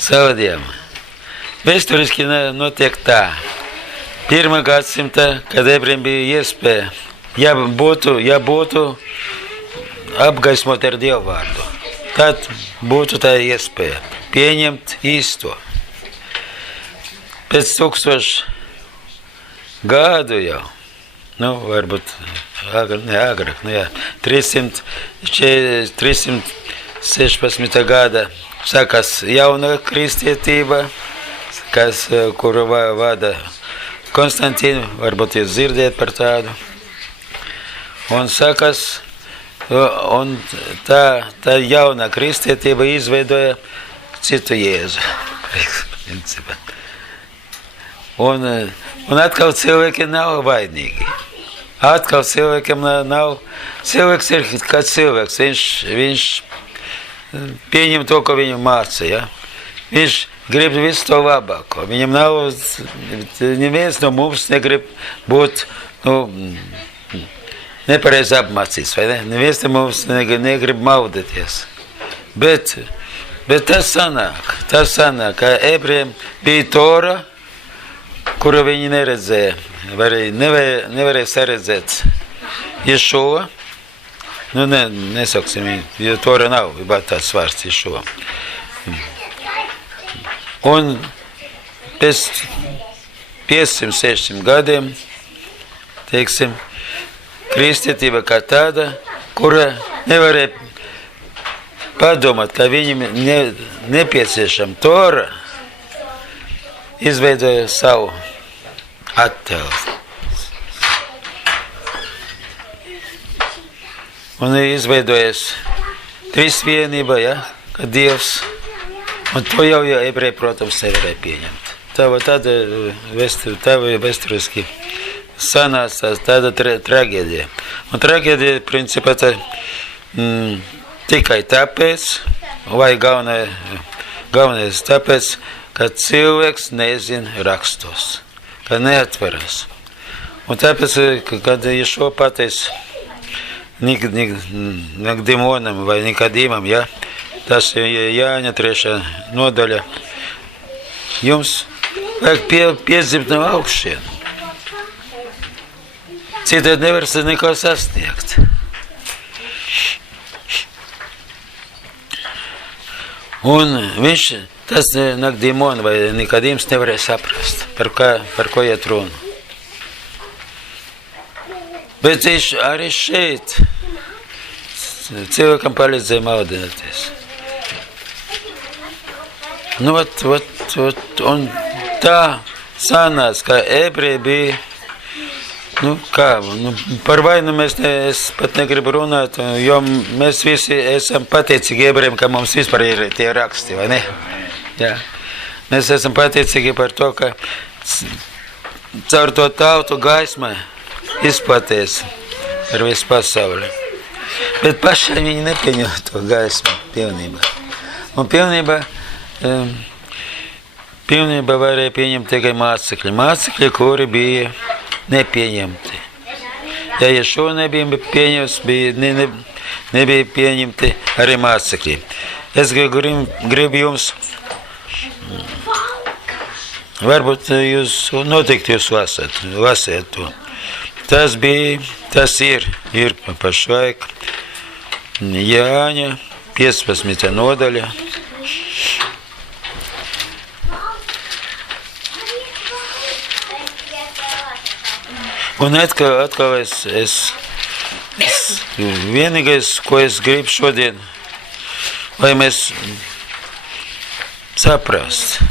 Savadiem. Vēsturiski notiek tā. 1. gadsimta, kad ebrejiem bija iespēja, ja būtu apgaismot ar Dievu vārdu, tad būtu tā iespēja pieņemt īsto. Pēc 1000 gadu jau, varbūt agrāk, 316. gada sākās jauna kristietība, kuru vada Konstantīnu, varbūt jūs dzirdiet par tādu. Un sākās, un tā jauna kristietība izveidoja citu Jēzu. Un atkal cilvēki nav vainīgi. Atkal cilvēkiem nav. Cilvēks ir kā cilvēks. Viņš pieņem to, ko viņu māca. Ja? Viņš grib visu to labāko. Viņam nav, neviens no mums negrib būt, nepareizi apmācīts, vai ne? Neviens no mums negrib maudēties. Bet tas sanāk, ka ebrejiem bija Tora, kuru viņi neredzēja, nevarēja saredzēt Ješua. Nesauksim viņu, jo Tora nav, bet tāds vārds Ješua. Un pēc 500-600 gadiem, teiksim, kristietība kā tāda, kura nevarēja padomāt, ka viņam nepieciešama Tora, izveidoja savu attēlu. Un izveidojas trīsvienība, ja, ka Dievs, un to jau ebreji, protams, nevarēja pieņemt. Tāda vēsturiski sanāca tāda tragēdija. Un tragēdija, principā, tikai tāpēc, vai galvenais tāpēc, ka cilvēks nezina rakstos, ka neatveras. Un tāpēc, kad Ješua pateica Nikdemonam vai Nikodimam, ja, tas Jāņa 3. nodaļa, jums vajag piedzimt no augšiem. Citādi nevar neko sasniegt. Un viņš, tas Nikdimon vai Nikodims nevarēja saprast, par ko iet runa. Bet viņš arī šeit cilvēkam palīdzēja maldināties. Un tā sanāca, ka ebreji bija, par vainu es pat negribu runāt, jo mēs visi esam pateicīgi ebrejiem, ka mums vispār ir tie raksti, vai ne? Jā. Mēs esam pateicīgi par to, ka caur to tautu gaisma izplaties ar visu pasauli. Bet pašai viņi nepieņem to gaismu pilnībā. Un pilnībā varēja pieņemt tikai mācekļi, kuri bija nepieņemti. Ja Ješua nebija pieņemts, nebija pieņemti arī mācekļi. Es gribu jums, varbūt jūs noteikti lasēt to. Tas ir pašlaik Jāņa 15. nodaļa. Un atkal es vienīgais, ko es gribu šodien, lai mēs saprast,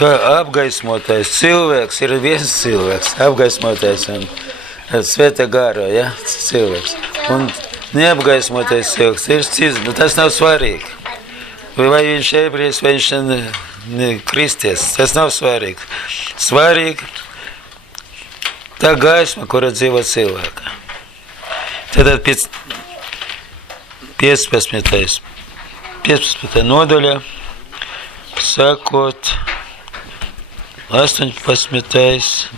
ka apgaismotais cilvēks ir viens cilvēks, apgaismotais un Svētā gara, ja, cilvēks. Un neapgaismotais cilvēks ir cits, bet tas nav svarīgi. Vai viņš ebrejs, vai viņš kristietis, tas nav svarīgi. Svarīgi tā gaisma, kura dzīvo cilvēkā. Tad pēc 15. nodaļā, sākot 18.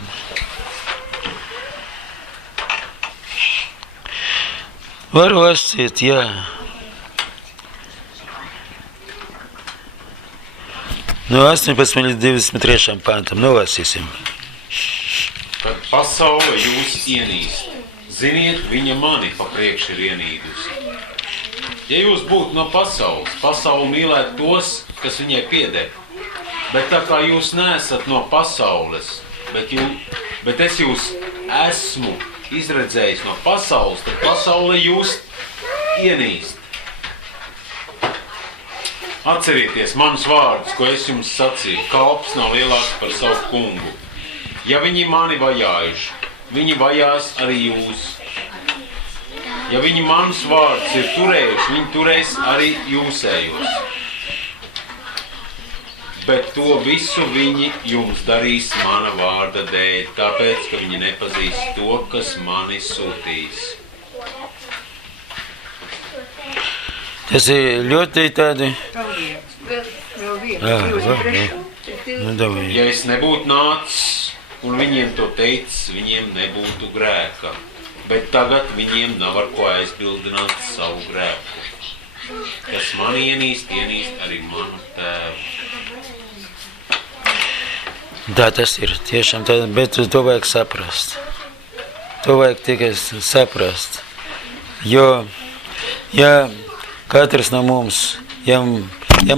Varu lasīt, jā. No 18 līdz 23 pantam nolasīsim. Kad pasaule jūs ienīst, ziniet, viņa mani pa priekš ir ienīdusi. Ja jūs būtu no pasaules, pasaule mīlētu tos, kas viņai pieder. Bet tā kā jūs neesat no pasaules, bet es jūs esmu izredzējis no pasaules, tad pasaule jūs ienīst. Atcerieties manus vārdus, ko es jums sacīju. Kalps nav lielāks par savu kungu. Ja viņi mani vajājuši, viņi vajās arī jūs. Ja viņi manus vārdus ir turējuši, viņi turēs arī jūsējos. Bet to visu viņi jums darīs mana vārda dēļ, tāpēc, ka viņi nepazīst to, kas mani sūtīs. Tas ir ļoti tādi... Ja es nebūtu nācis un viņiem to teicis, viņiem nebūtu grēka. Bet tagad viņiem nav ar ko aizbildināt savu grēku. Kas mani ienīst, ienīst arī manu tēvu. Tā tas ir, tiešām tā, bet to vajag saprast. To vajag tikai saprast. Jo, ja katrs no mums, ja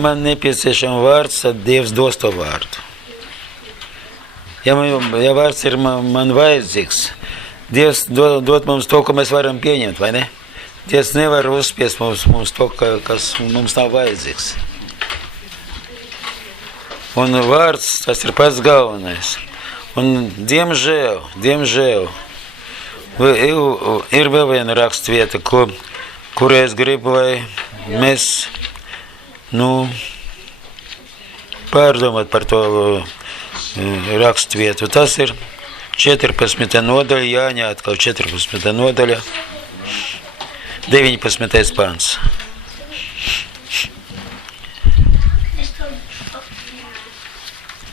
man nepieciešama vārds, tad Dievs dos to vārdu. Ja vārds ir man vajadzīgs, Dievs dod mums to, ko mēs varam pieņemt, vai ne? Dievs nevar uzspiest mums to, kas mums nav vajadzīgs. Un vārds, tas ir pats galvenais. Un diemžēl, ir vēl viena rakstvieta, kur es gribu, lai mēs, pārdomāt par to rakstvietu. Tas ir 14. nodaļa, Jāņa atkal 14. nodaļa, 19. pants.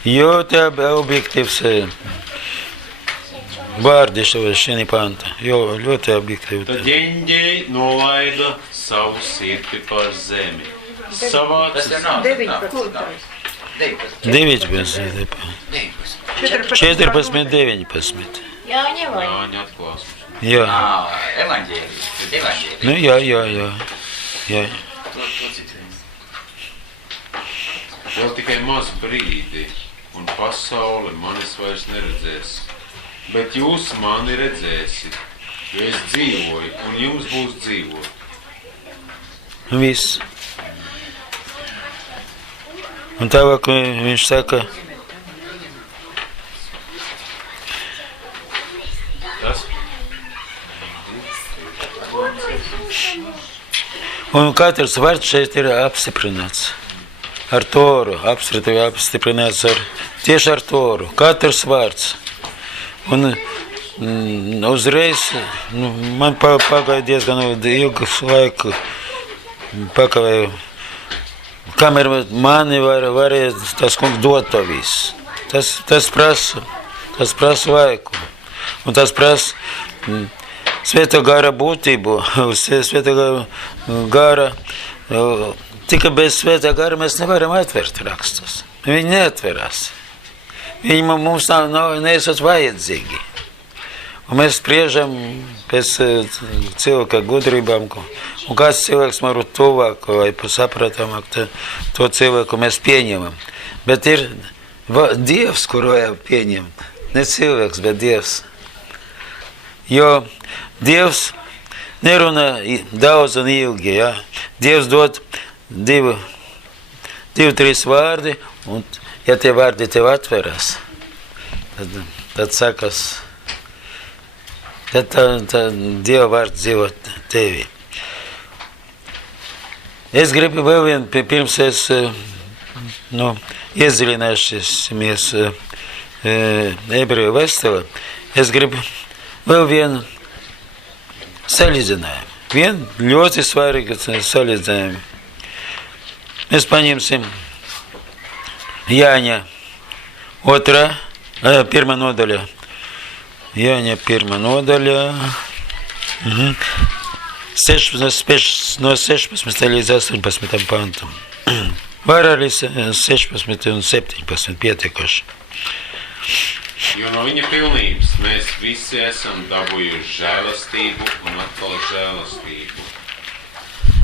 Jo tā objektīvs vārdi šī panta, jo ļoti objektīvi. Tad ģeņģeļi nolaida savu sirdi par zemi. Savāc 19. 19. Jāņa atklāsmes. Jā. Evaņģēlijas. Nu, jā. Vēl tikai maz brīdi, un pasaule manis vairs neredzēs. Bet jūs mani redzēsiet, jo es dzīvoju, un jums būs dzīvot. Viss. Un tālāk viņš saka, Tas? un katrs vārds šeit ir apstiprināts. Ar Toru, apstiprināts tieši ar Toru. Katrs vārds. Un uzreiz, man pagāja diezgan ilgu laiku, pakavēju, kamēr mani varēja tas kungs dot to visu. Tas prasa laiku. Un tas prasa Svētā gara būtību, Svētā gara. Tikai bez Svētā gara mēs nevaram atvērt rakstus. Viņi neatverās. Viņi mums neesot vajadzīgi. Un mēs spriežam pēc cilvēka gudrībām. Un kāds cilvēks man ir tuvāk vai sapratamāk, to cilvēku mēs pieņemam. Bet ir Dievs, kuru vajag pieņemt. Ne cilvēks, bet Dievs. Jo Dievs nerunā daudz un ilgi. Ja? Dievs dod 2-3 vārdi, un ja tie vārdi tev atveras, tad sakas, tad Dieva vārds dzīvo tevi. Es gribu vēl vienu, pirms es iedziļināsimies ebreju vēstulē, es gribu vēl vienu salīdzinājumu. Vienu ļoti svarīgu salīdzinājumu. Mēs paņemsim Jāņa 1. nodaļa. Jāņa 1. nodaļa. No 16. līdz 18. pantam. Var arī 16 un 17 pietiekoši. Jo no viņa pilnības mēs visi esam dabūjuši žēlastību un atkal žēlastību.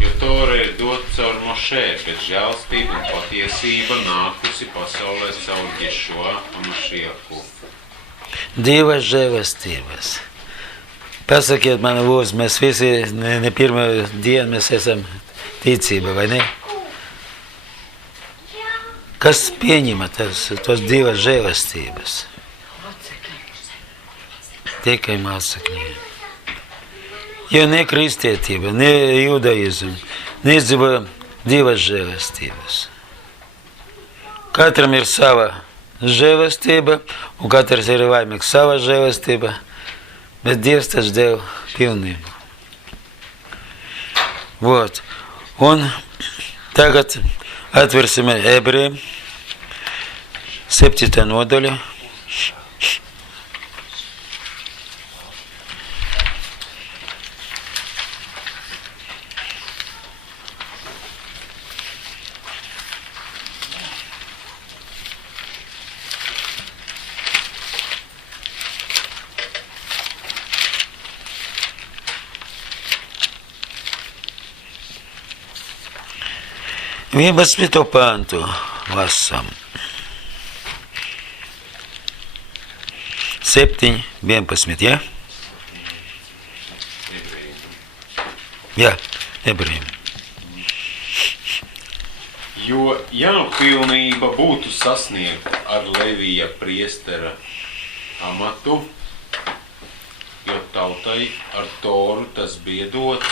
Jo Tora ir dot caur Mošē, bet žēlastība un patiesība nākusi pasaulē caur Ješua un Mašieku. Divas žēlastības. Pasakiet man, lūdzu, mēs visi ne pirmā diena mēs esam ticība, vai ne? Kas pieņima tos divas žēlastības? Tikai mācekļi. Jo ne kristietība, ne judaism, neizdzīvo divas žēlastības. Katram ir sava žēlastība, un katrs ir laimīgs sava žēlastība, bet Dievs taču deva pilnību. Vot. Un tagad atversim Ebrejiem 7. nodaļa. Vienpadsmito pāntu lasām. 7:11, ja? Jā, Ebrejiem. Jo, ja nu pilnība būtu sasniegta ar Levija priestera amatu, jo tautai ar Toru tas bija dots,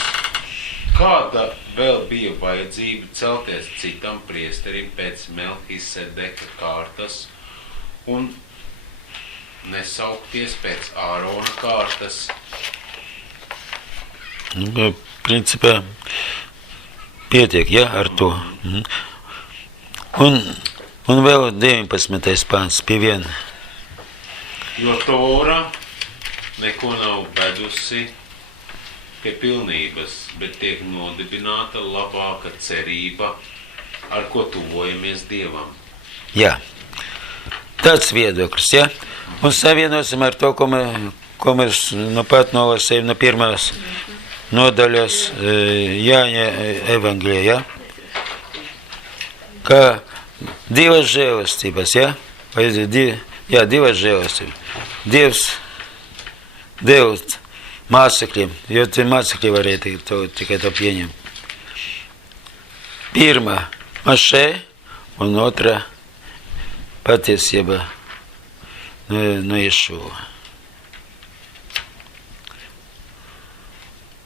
kāda vēl bija vajadzība celties citam priesterim pēc Melhisedeka kārtas un nesaukties pēc Ārona kārtas? Principā pietiek, ja, ar to. Un vēl 19. pāns pie viena. Jo Tora neko nav vedusi pie pilnības, bet tiek nodibināta labāka cerība, ar ko tuvojamies Dievam. Jā, tāds viedoklis, ja? Un savienosim ar to, ko mēs nu pat nolasījām no 1. nodaļas Jāņa evaņģēlijā, ja? Kā divas žēlastības, ja? Vai divas žēlastības. Dievs Dievs mācekļiem, jo tie mācekļi varēja tikai to pieņemt. Pirmā Mošē un otrā patiesība no Ješua.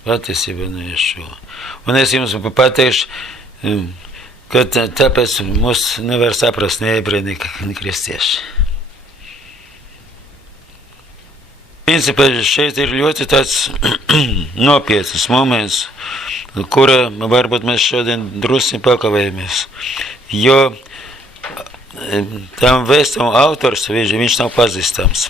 Patiesība no Ješua. Un es jums pateikšu, ka tāpēc mūs nevar saprast ne ebreji, ne kristieši. Principā šeit ir ļoti tāds nopietns moments, kura varbūt mēs šodien drusku pakavējamies. Jo tam vēstam autors, viņš nav pazīstams.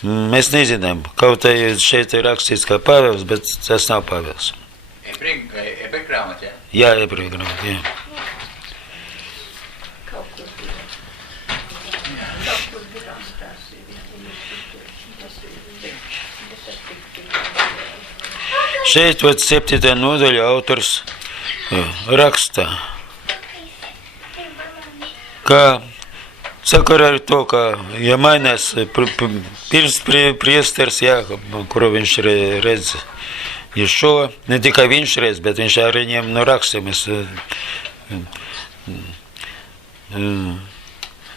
Mēs nezinām, kaut arī šeit ir rakstīts kā Pāvils, bet tas nav Pāvils. Ebreju grāmatā? Jā, ebreju grāmatā, jā. Šeit 7. nodaļa autors rakstā, ka sakarā ar to, ka ja mainās pirms priesters, jā, kuru viņš redz Ješua, ne tikai viņš redz, bet viņš arī ņem no rakstiem.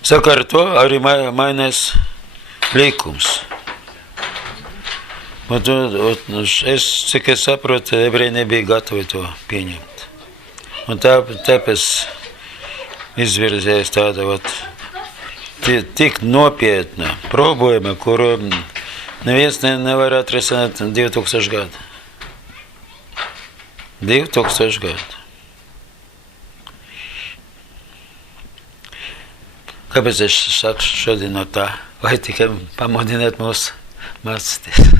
Sakarā ar to arī mainās likums. Es, cik es saprotu, ebreji nebija gatavi to pieņemt. Un tāpēc izvirzējas tāda tik nopietna problēma, kuru neviens nevar atrisināt 2000 gadu. 2000 gadu. Kāpēc es saku šodien no tā, lai tikai pamodināt mūs mācīties?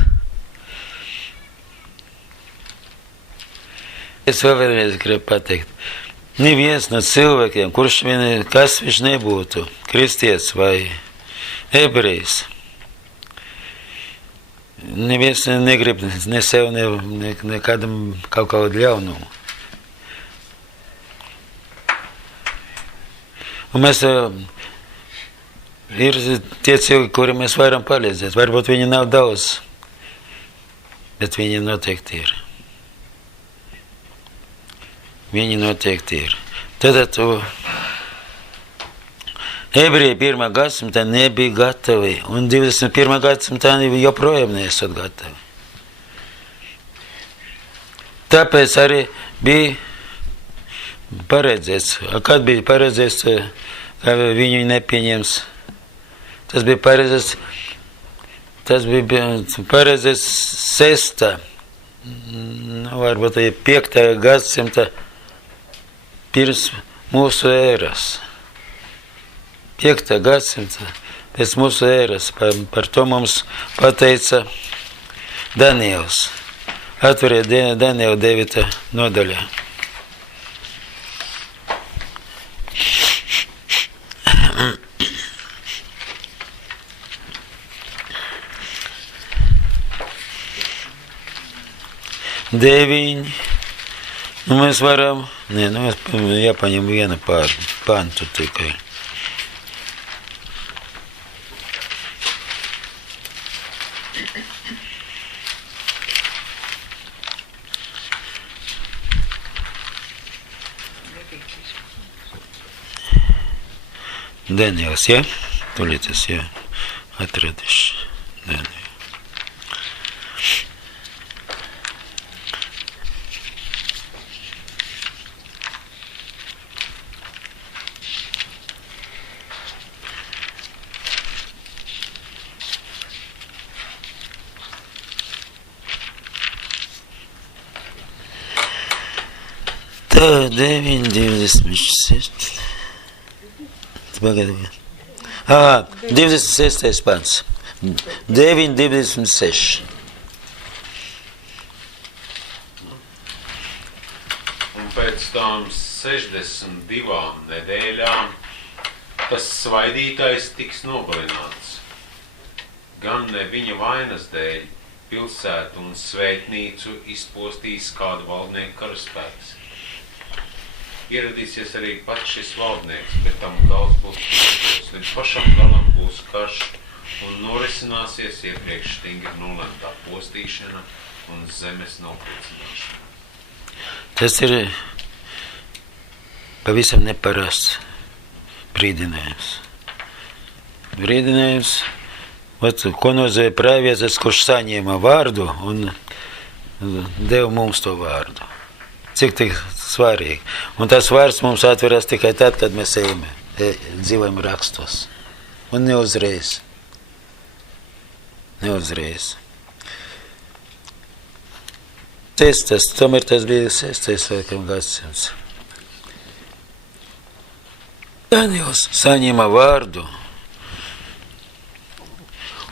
Es vēl vienreiz gribu pateikt, neviens no cilvēkiem, kas viņš nebūtu, kristietis vai ebrejs, neviens negrib ne sev, ne kādam kaut kādu ļaunumu. Un mēs ir tie cilvēki, kuri mēs varam palīdzēt. Varbūt viņi nav daudz, bet viņi noteikti ir. Viņi noteikti ir. Tad ebreji 1. gadsimtā nebija gatavi, un 21. gadsimtā joprojām neesot gatavi. Tāpēc arī bija paredzēts, kad bija paredzēts, ka viņu nepieņems. Tas bija paredzēts 6. Varbūt 5. gadsimta pirms mūsu ēras. 5. gadsimta pēc mūsu ēras. Par to mums pateica Daniels. Atveriet Daniela 9. nodaļā. Deviņi. Nu, mēs varam, mēs jāpaņem vienu pantu tikai. Daniels, ja? Tūlītas, ja? Atradīšu Danielu. Tā, 9:26. Pagaidiet. 26. pants. 9:26. Un pēc tām 62 nedēļām tas svaidītājs tiks nogalināts. Gan ne viņa vainas dēļ pilsētu un svētnīcu izpostīs kādu valdnieku karaspēks. Ieradīsies arī pats šis valdnieks, bet tam gals būs pusētos, līdz pašam galam būs karš un norisināsies iepriekš stingri nolemtā postīšana un zemes nopriecināšana. Tas ir pavisam neparasts brīdinājums. Brīdinājums, ko nozīmē pravietis, kurš saņēma vārdu un deva mums to vārdu. Cik tik svarīgi. Un tas vārds mums atveras tikai tad, kad mēs dzīvojam rakstos. Un neuzreiz. Neuzreiz. Tomēr tas bija 6. gadsimts. Daniels saņēma vārdu.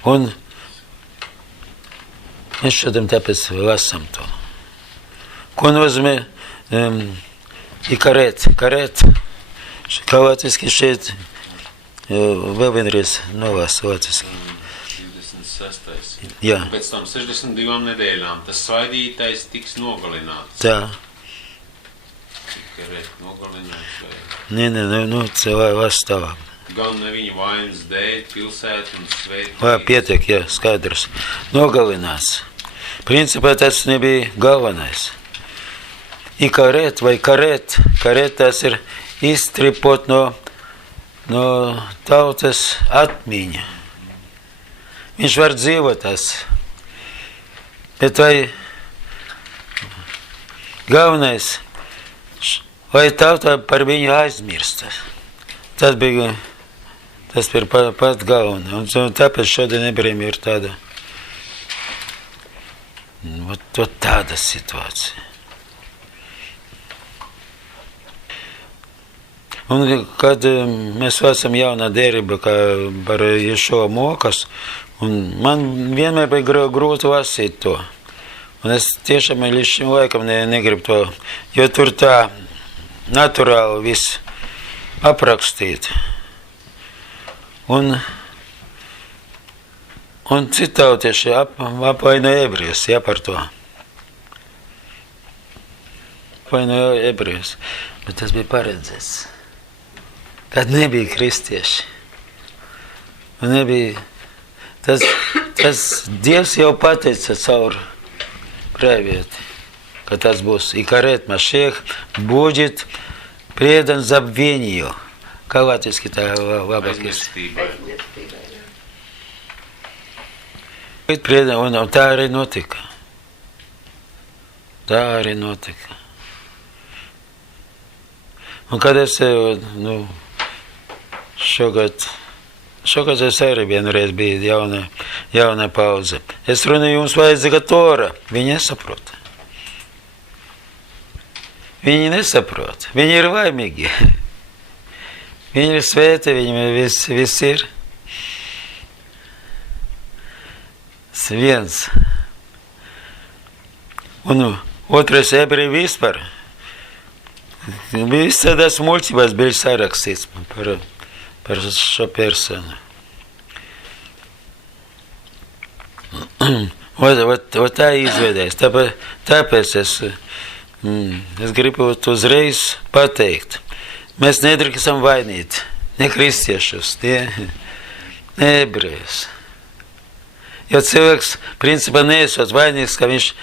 Un mēs šodien tāpēc lasam to. Ko nozīmē karēt? Karēt. Kā latviski šeit vēl vienreiz novās latviski. 26. Jā. Pēc tam 62 nedēļām tas svaidītais tiks nogalināts. Tā. Karēt nogalināts vai? Nē, cilvēks tālāk. Gan ne viņa vainas dēļ pilsētu un svētnīcu. Vai pietiek, jā, skaidrs. Nogalināts. Principā tas nebija galvenais. Karēt vai karēt. Karēt tas ir iztripot no tautas atmiņa. Viņš var dzīvot tas. Bet vai galvenais, vai tauta par viņu aizmirsta. Tas bija pat galvenais. Un tāpēc šodien ebrejiem ir tāda situācija. Un kad mēs lasām jaunā derība par Ješua mokas, un man vienmēr bija grūti lasīt to. Un es tiešām līdz šim laikam negribu to, jo tur tā naturāli viss aprakstīt. Un citautieši apvaino ebrejus, ja, par to. Apvaino ebrejus. Bet tas bija paredzēts. Kad nebija kristieši. Un nebija... Tas Dievs jau pateica caur pravieti, ka tas būs. И карет Машех будет предан забвению. Kā latviski tā labāk ir? Un tā arī notika. Tā arī notika. Un kad es, šogad es arī vienreiz biju jauna pauze. Es runāju, jums vajadzīga Tora. Viņi nesaprot. Viņi nesaprot. Viņi ir laimīgi. Viņi ir svēti, viņi viss ir. Viens. Un otrais ebreji vispār. Viss tādās muļķībās bija sarakstīts par šo personu. Tā izveidēs. Tāpēc es gribu uzreiz pateikt. Mēs nedrīkstam vainīt ne kristiešus, ne ebrejus. Jo cilvēks, principā, neesot vainīgs, ka viņš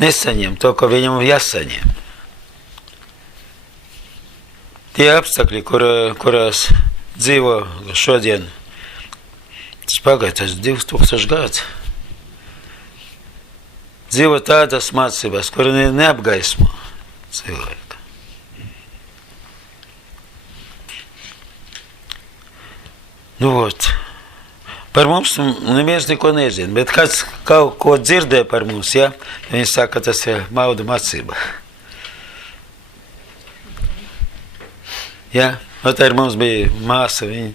nesaņem to, ko viņam jāsaņem. Tie apstākļi, kurās dzīvo šodien, tas pagaitas 2000 gads. Dzīvo tādas mācības, kuri neapgaismo cilvēku. Par mums neviens neko nezina, bet kāds kaut ko dzirdēja par mums, ja? Viņi saka, ka tas ir mauda mācība. Ja? Tā ir mums bija māsa, viņa,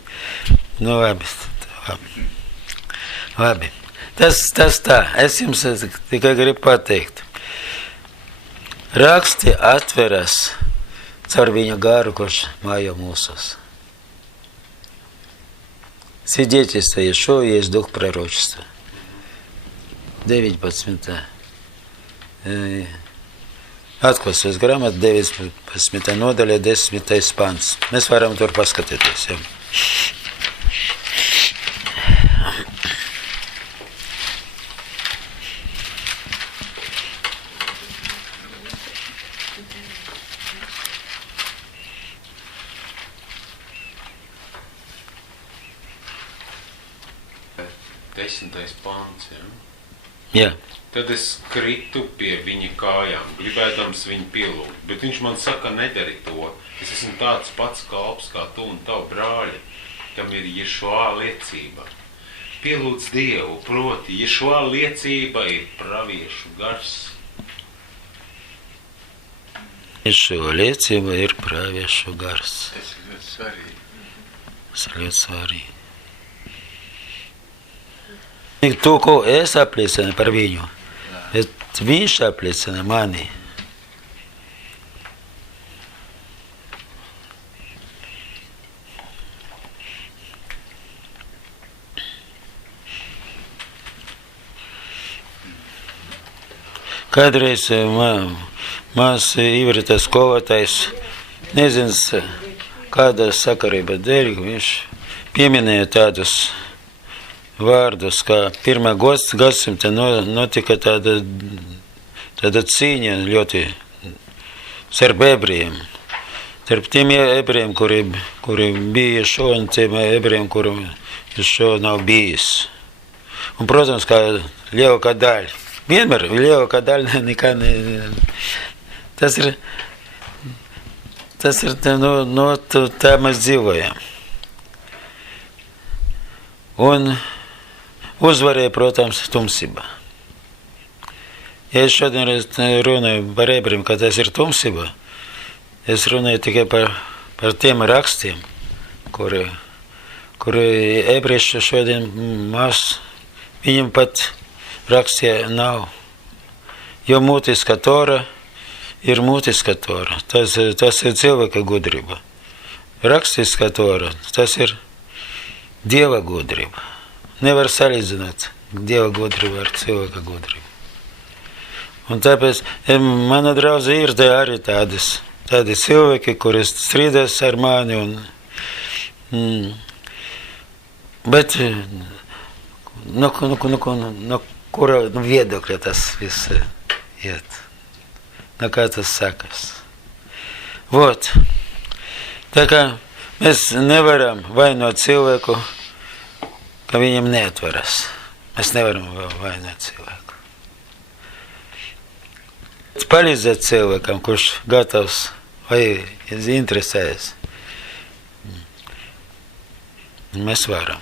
labi. Tas tā, es jums tikai gribu pateikt. Raksti atveras caur viņu garu, kurš mājo mūsos. Свидетельство Иешуа есть дух пророчества. 19. Atklāsmes grāmata 19. nodaļa 10. pants. Mēs varam tur paskatīties. Ja? Jā. Tad es kritu pie viņa kājām, gribēdams viņu pielūgt, bet viņš man saka, nedari to. Es esmu tāds pats kalps kā tu un tavu brāļi, kam ir Ješua liecība. Pielūdz Dievu, proti, Ješua liecība ir praviešu gars. Ješua liecība ir praviešu gars. Tas ir ļoti svarīgi. Tas ir ļoti svarīgi. To, ko es apliecinu par viņu, bet viņš apliecina mani. Kādreiz mans ivritas skolotājs, nezins, kāda sakarība dēļ, viņš pieminēja tādus vārdus, kā pirmā gadsimta notika tāda cīņa ļoti starp ebrejiem. Starp tiem ebrejiem, kuri bija šo, un tiem ebrejiem, kuriem šo nav bijis. Un, protams, kā lielākā daļa. Vienmēr lielākā daļa nekā ne... Tas ir tā mēs dzīvojam. Un uzvarēja, protams, tumsība. Ja es šodien runāju par ebrejiem, ka tas ir tumsība, es runāju tikai par tiem rakstiem, kuri ebreji šodien maz, viņam pat rakstie nav. Jo mutiska Tora ir mutiska tora, tas ir cilvēka gudrība. Rakstiska tora, tas ir Dieva gudrība. Nevar salīdzināt Dieva gudrību ar cilvēka gudrību. Un tāpēc mana draudze ir arī tādi cilvēki, kuri strīdās ar mani. Bet no kura viedokļa tas viss iet? No kā tas sakas? Vot. Tā kā mēs nevaram vainot cilvēku, ka viņam neatveras. Mēs nevaram vainot cilvēku. Palīdzēt cilvēkam, kurš gatavs vai interesējas. Mēs varam.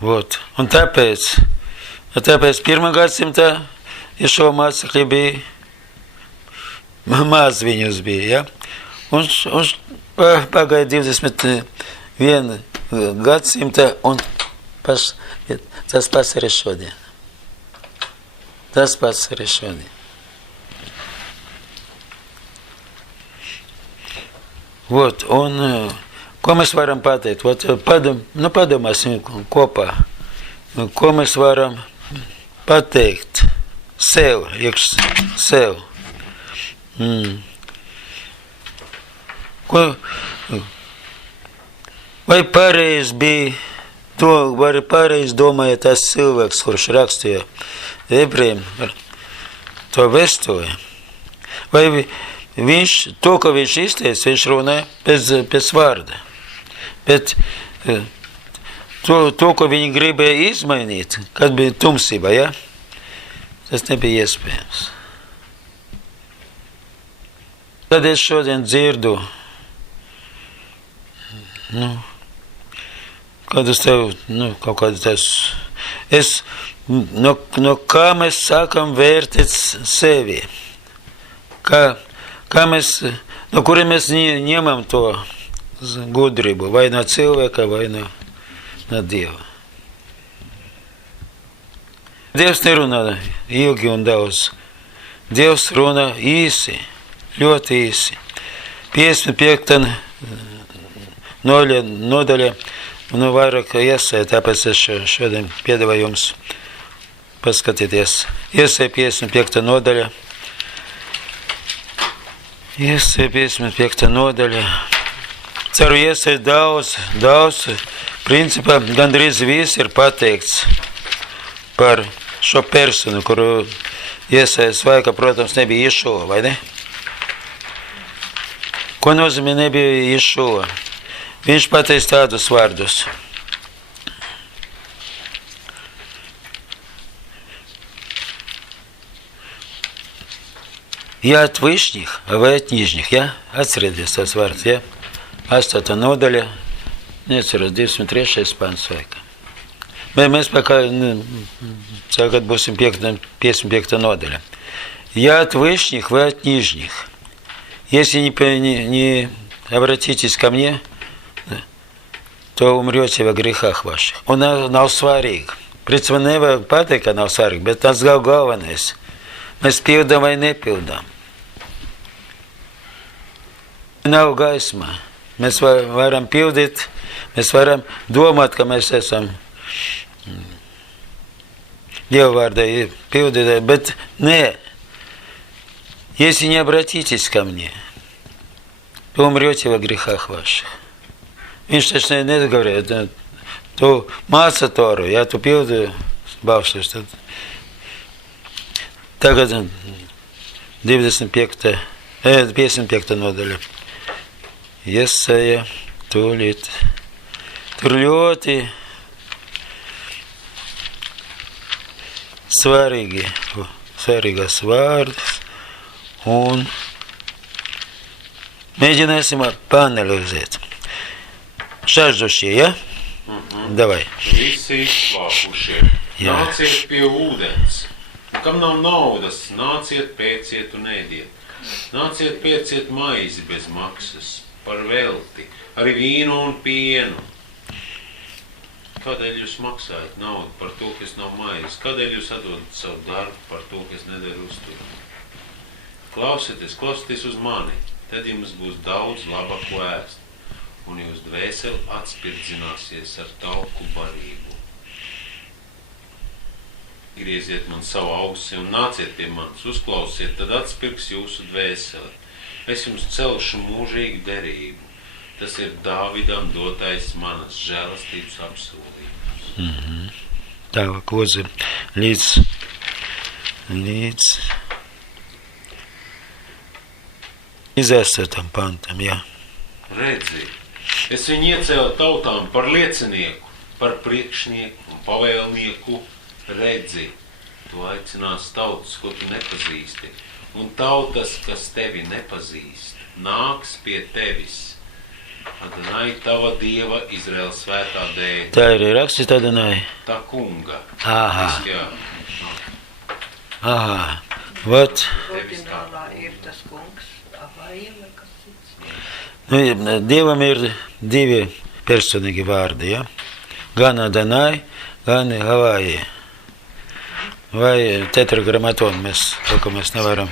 Vot. Un tāpēc pirmā gadsimtā Ješova mācekļi bija maz viņus bija, ja? Un pagāja 21 gadsimta un tas pats arī šodien. Vot, un ko mēs varam pateikt? Vot, padomāsim kopā, ko mēs varam pateikt sev. Vai pareizi bija to, vai pareizi domāja tas cilvēks, kurš rakstīja ebrejiem to vēstuli? Vai viņš, to, ko viņš izteica, viņš runāja pēc vārda? Bet to, ko viņi gribēja izmainīt, kad bija tumsība, ja? Tas nebija iespējams. Tad es šodien dzirdu, kādus tev, kaut kādus tās, no kā mēs sākam vērtēt sevi, kā mēs, no kuri mēs ņemam to gudrību, vai no cilvēka, vai no Dieva. Dievs nerunā ilgi un daudz. Dievs runā īsi. Ļoti īsi. 55. nodaļa vairāk iesēja, tāpēc es šodien piedāvāju jums paskatīties. Iesēja 55. nodaļa. Ceru, iesēja daudz. Principā gandrīz viss ir pateikts par šo personu, kuru iesēja svaika, protams, nebija Ješova, vai ne? Ko nozīmē nebija Ješova? Viņš pateica tādus vārdus. Я от вышних, а вы от нижних, ja? Atcerieties tas vārds, ja? 8. nodaļa, neatceros 23. pants vaika. Mēs tagad būsim 55. nodaļa. Я от вышних, вы от нижних. Если не обратитесь ко мне, то умрете во грехах ваших. Un nav svarīgi. Principā nevajag pateikt, ka nav svarīgi, bet tas galvenais. Mēs pildām vai nepildām. Nav gaismā. Mēs varam pildīt, mēs varam domāt, ka mēs esam Dieva vārdā pildītāji, bet nē. Если не обратитесь ко мне, то умрете во грехах ваших. Viņš taču negrib, tu māca Toru, ja tu pildi baušļus, tad tagad 55. nodaļa. Iesaja tūlīt. Tur ļoti svarīgas vārdas. Un mēģināsim paanalizēt. Šāžošie, ja? Davai. Visi izslāpušie. Nāciet pie ūdens. Un kam nav naudas, nāciet, pēciet un ēdiet. Nāciet, pēciet maizi bez maksas, par velti, arī vīnu un pienu. Kādēļ jūs maksājat naudu par to, kas nav maizes? Kādēļ jūs atdodat savu darbu par to, kas nedara uzturu? Klausieties uz mani, tad jums būs daudz labāko ēst, un jūs dvēseli atspirdzināsies ar tauku barību. Grieziet man savu ausi un nāciet pie manis, uzklausiet, tad atspirgs jūsu dvēseli. Es jums celšu mūžīgu derību. Tas ir Dāvidam dotais manas žēlastības apsolījums. Tā, kozi līdz izēsatam pantam, jā. Redzi, es viņu iecēlu tautām par liecinieku, par priekšnieku un pavēlnieku. Redzi, tu aicinās tautas, ko tu nepazīsti, un tautas, kas tevi nepazīst, nāks pie tevis. Adonai, tava Dieva, Izraēla svētā dēļ. Tā ir rakstīta Adonai. Tā kunga. Aha. Jā. Aha. Vot. Orģinālā ir tas kungs, Avaija vai kas cits? Nu, Dievam ir divi personīgi vārdi, ja? Gan Adonai, gan Avaija. Vai tetragrammatonu mēs, to, ko mēs nevaram.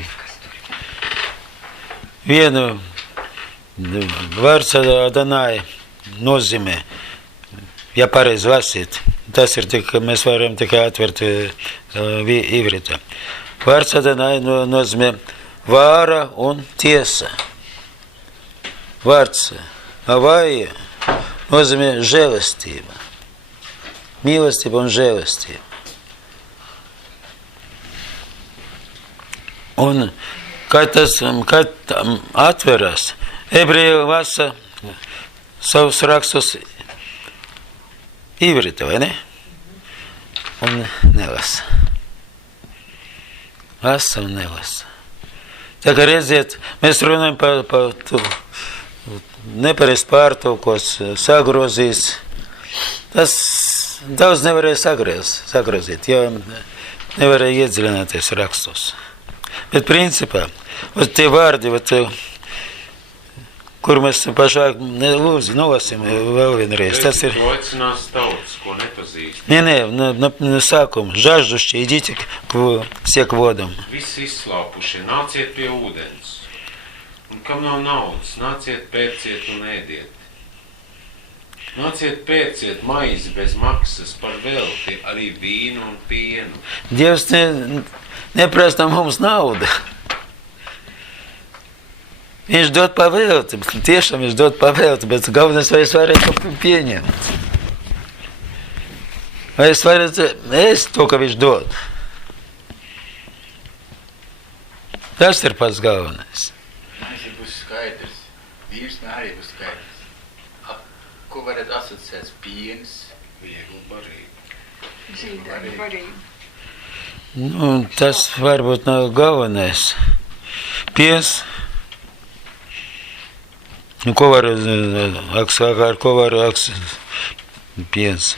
Vienu vārds Adonai nozīmē, ja pareizi lasīt, tas ir tikai, mēs varam tikai atvert ivritā. Vārds Adonai nozīmē vāra un tiesa. Vārds Avaija nozīmē žēlastība. Mīlestība un žēlastība. Un kad atveras, ebreji lasa savus rakstus ivrita, vai ne? Un nelasa. Lasa un nelasa. Tā kā redziet, mēs runājam par nepareiz pārtulkos, sagrozīs. Tas daudz nevarēja sagrozīt, jo nevarēja iedziļināties rakstos. Bet principā, tie vārdi, kur mēs pašāk lūdzu, nolasim vēl vienreiz. Tas ir... Tu aicinās tautas, ko nepazīst. На саком, жаждущие, идите все к водам. Visi izslāpušie, nāciet pie ūdens. Un kam nav naudas, nāciet, pērciet un ēdiet. Nāciet, pērciet maizi bez maksas par velti, arī vīnu un pienu. Dievs neprasa mums naudu. Viņš dod pavēlti, tiešām viņš dod pavēlti, bet galvenais, vai es varētu pieņemt. Vai es varētu ēst to, ka viņš dod. Tas ir pats galvenais. Maize būs skaidrs. Vīrs arī būs skaidrs. Ko varat asociēt? Piens, viegli barība. Zīdaini barība. Nu, tas varbūt nav galvenais. Piens. Nu, ko var piens?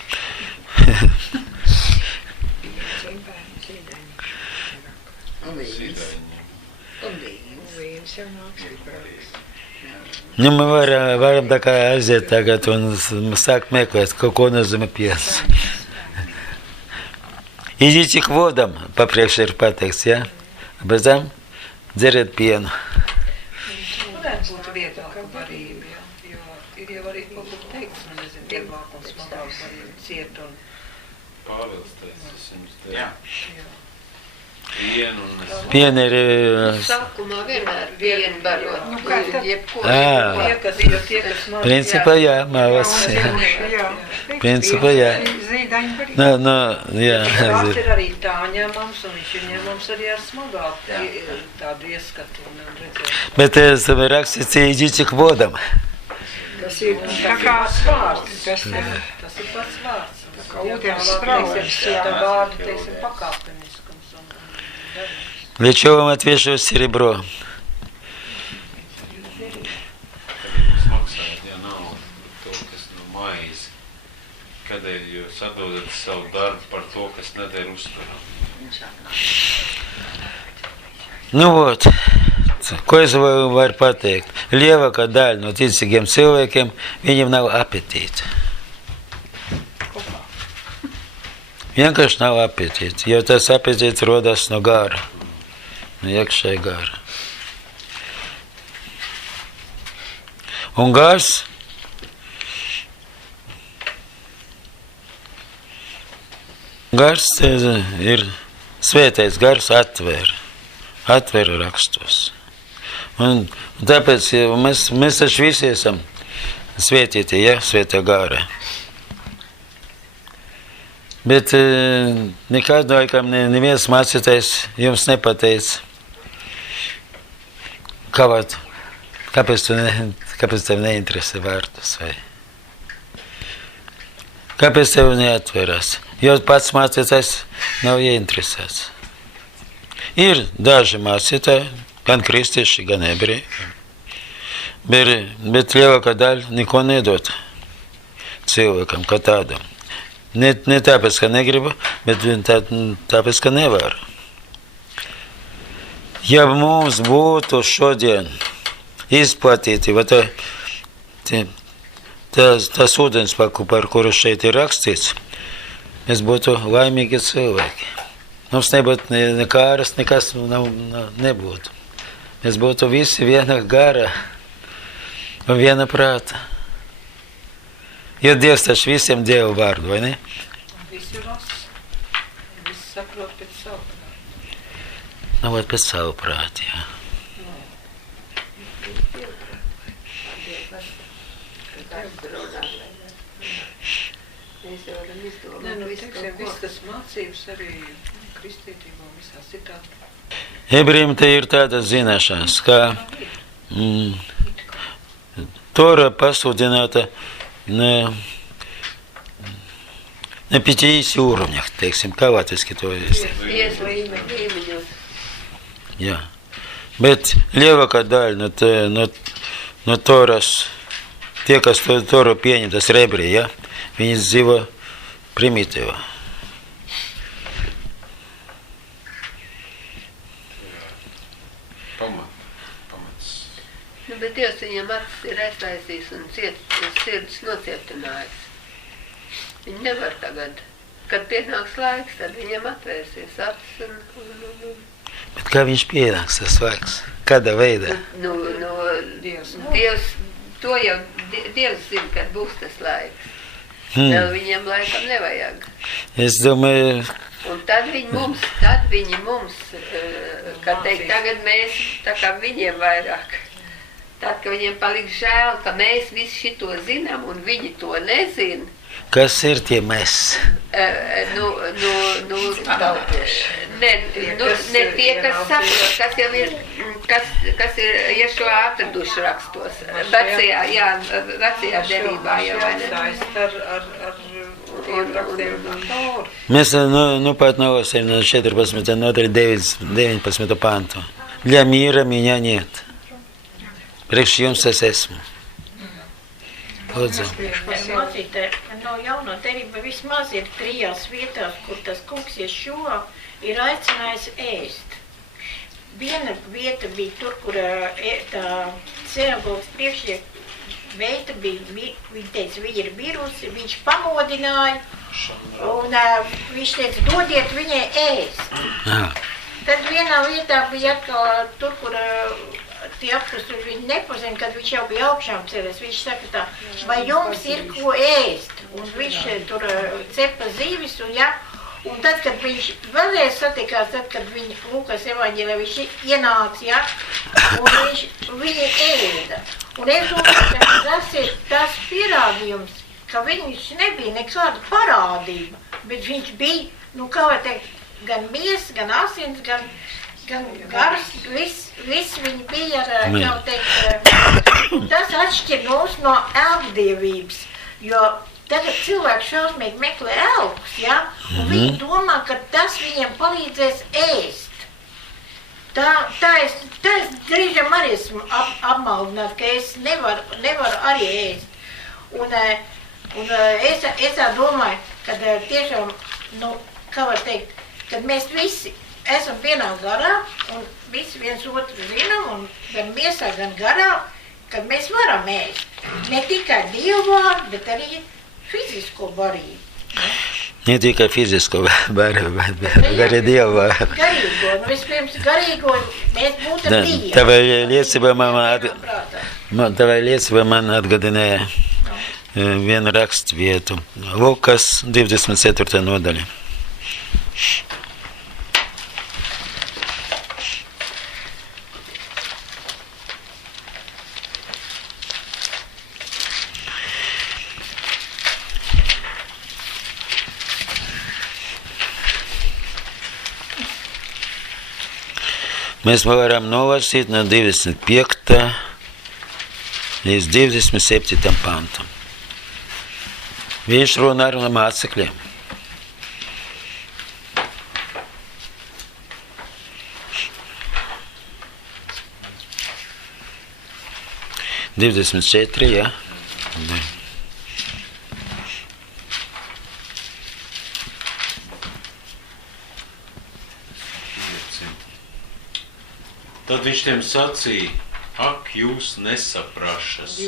Nu, mēs varam tā kā aiziet tagad un sākt meklēt, ko nozīmē piens. Idите к водам, papriekš ir pateikts, ja? Bez tam dzeriet pienu. Varētu būt vieglāka barība, jo ir jau arī kaut kur teikts, man nezinu, vieglāk un smagāk barība ciet un... Pāvils teica, es jums teicu. Jā. Pienu un es... Piena ir... Sākumā vienmēr pienu barot. Nu, kā tad? Jebko. Tie, kas man... Principā, jā, malas. Principā, jā. Zīdaini barība. Nu, jā. Tās ir arī tā ņemams, un viņš ir ņemams arī ar smagāk tādu ieskatu un redzēt. Bet es rakstīts, idите к водам. Tas ir tā kā vārds. Tas ir pats vārds. Tā kā ūdens straujas. Tā vārdi, teiksim, pakāpeniskums un darbs. Для чего вам отвешивают серебро? Jūs maksājat, ja naudu par to, kas nav maizi. Kādēļ jūs atdodat savu darbu par to, kas nedara uzturam? Nu вот, ko es varu pateikt? Lielākā daļa no ticīgiem cilvēkiem, viņiem nav apetīta. Vienkārši nav apetīts, jo tas apetīts rodas no gara, no iekšēja gara. Un gars ir svētais gars atver rakstos. Un tāpēc mēs taču visi esam svētīti, ja, svētā gara. Bet nekādu laikam neviens mācītājs jums nepateica, kāpēc tev neinteresē vārdus, vai kāpēc tev neatverās, jo pats mācītājs nav ieinteresēts. Ir daži mācītāji, gan kristieši, gan ebreji, bet lielākā daļa neko nedod cilvēkam kā tādam. Ne tāpēc, ka negribu, bet tāpēc, ka nevar. Ja mums būtu šodien izplatīti tas ūdens, par kuru šeit ir rakstīts, mēs būtu laimīgi cilvēki. Mums nebūtu ne kāras, nekas nebūtu. Mēs būtu visi viena gara un viena prāta. Jo Dievs taču visiem Dievu vārdu, vai ne? Visi lasa. Visi saprot pēc savu prātu. Nu, vai pēc savu prātu, jā. Viss tas mācības arī kristietībā un visā citādi. Ebrejiem te ir tāda zināšanas, ka Tora pasludināta на 5 уровнях, teiksim, kā latviski to ir. Jā. Bet lielākā daļa no Toras, tie, kas Toru pieņem, tas ir ebreji, ja? Viņi dzīvo primitīvā. Bet Dievs viņam acis ir aiztaisījis un sirds nocietinājis. Viņi nevar tagad, kad pienāks laiks, tad viņam atvērsies acis un... Bet kā viņš pienāks tas laiks? Kādā veidā? Dievs, to jau Dievs zina, kad būs tas laiks. Vēl viņam laikam nevajag. Es domāju... Un tad viņi mums, kad teikt, tagad mēs tā kā viņiem vairāk. Tad, ka viņiem paliks žēl, ka mēs visi šito zinām un viņi to nezin. Kas ir tie mēs? Ne tie, kas saprot, kas jau ir, kas ir, ja šo atraduši rakstos. Vecajā derībā jau, vai ne? Mēs pat nolasījām no 14. nodaļa 19. pantu. Для мира меня нет. Priekš jums es esmu. Lūdzu. No jauno derība vismaz ir 3 vietās, kur tas kungs Ješua ir aicinājis ēst. Viena vieta bija tur, kur tā sinagogas priekšnieka veita bija, viņa teica, viņa ir birusi, viņš pamodināja, un viņš teica, dodiet viņai ēst. Aha. Tad vienā vietā bija atkal tur, kur tie apkusturi viņi nepazina, kad viņš jau bija augšām cēlies. Viņš saka tā, vai jums ir ko ēst? Un viņš tur cepa zīvis un ja. Un tad, kad viņš vēlreiz satikās, tad, kad viņa Lūkas evaņģēlē, viņš ienāca, ja, un viņi ēda. Un es domāju, ka tas ir tas pierādījums, ka viņš nebija nekāda parādība, bet viņš bija, kā var teikt, gan miesa, gan asins, gan gars, viss viņi bija ar, kā teikt, tas atšķir mūs no elgdievības, jo tagad cilvēki šausmīgi meklē elgus, ja, un viņi domā, ka tas viņiem palīdzēs ēst. Tā es drīzam arī esmu apmaldināta, ka es nevaru arī ēst. Un es tā domāju, ka tiešām, kā var teikt, kad mēs visi esam vienā garā un visi viens otru zinām un gan miesā, gan garā, kad mēs varam ēst. Ne tikai Dievu vārdu, bet arī fizisko barību. Ne tikai fizisko vairu, bet arī Dievu vairu. Garīgo, nu vispirms garīgo mēs būtu dieva. Tavai liecība man atgadināja vienu rakstu vietu. Lukas 24. nodaļa. Mēs varam nolasīt no 25. līdz 27. pantam. Viņš runā ar mācekļiem. Divdesmit četri, jā. Tad viņš tiem sacīja, ak, jūs nesaprašas.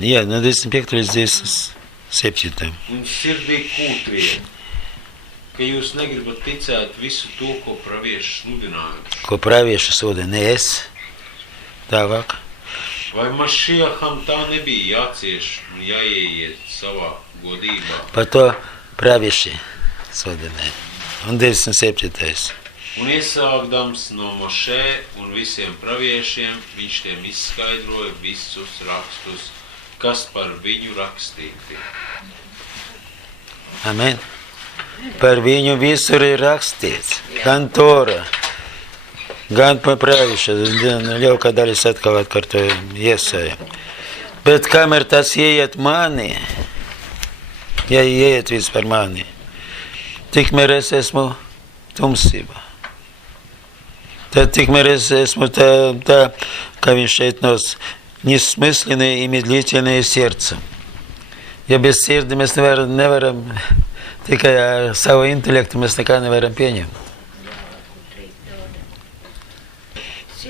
Jā, no 25 līdz 27. Un sirdī kūtrie, ka jūs negribat ticēt visu to, ko pravieši sludinājuši. Ko pravieši sludina, es. Tālāk. Vai Mašiaham tā nebija jācieš un jāieiet savā godībā? Par to pravieši sludināja. Un 27. Un iesākdams no Mošē un visiem praviešiem, viņš tiem izskaidroja visus rakstus, kas par viņu rakstīti. Amen. Par viņu visur ir rakstīts. Gan Tora, gan par praviešu. Ļaukā daļas atkal atkārtoja Iesaja. Bet kamēr tas ieiet manī, ja ieiet vispār manī, tikmēr es esmu tumsībā. Tad tikmēr es esmu tā, kā viņš šeit nos, несмысленное и медлительное сердце. Ja bez sirdi mēs nevaram tikai ar savu intelektu mēs nekā nevaram pieņemt.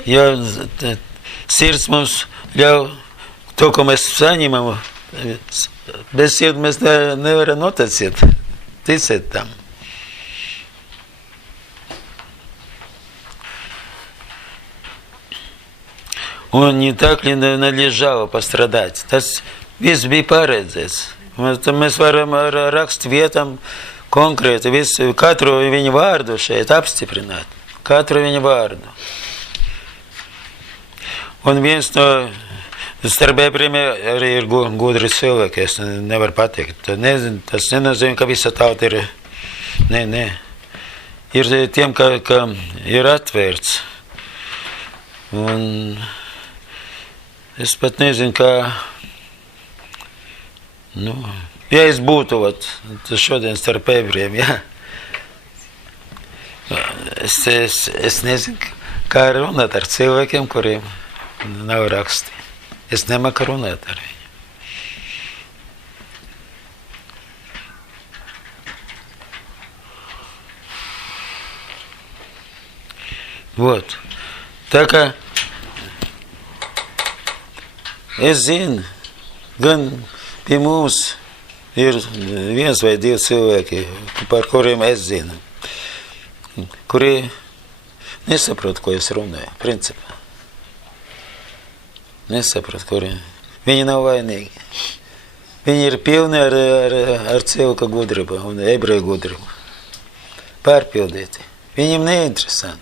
Jo sirds mums ļauj to, ko mēs saņemam, bez sirdi mēs nevaram noticēt, ticēt tam. Un не так ли надлежало пострадать? Tas viss bija paredzēts. Mēs varam ar rakstu vietām konkrēti visu, katru viņu vārdu šeit apstiprināt. Katru viņu vārdu. Un viens no starp ebrejiem arī ir gudri cilvēki, es nevaru pateikt. Tas nenozīmē, ka visa tauta ir. Nē. Ir tiem, ka ir atvērts. Un es pat nezinu, kā, ja es būtu šodien starp ebrejiem, jā. Es nezinu, kā runāt ar cilvēkiem, kuriem nav raksti. Es nemāku runāt ar viņu. Вот. Tā kā es zinu, gan pie mums ir viens vai divi cilvēki, par kuriem es zinu, kuri nesaprot, ko es runāju, principā. Nesaprot, kuri. Viņi nav vainīgi. Viņi ir pilni ar cilvēka gudrību un ebreju gudrību. Pārpildīti. Viņiem neinteresanti.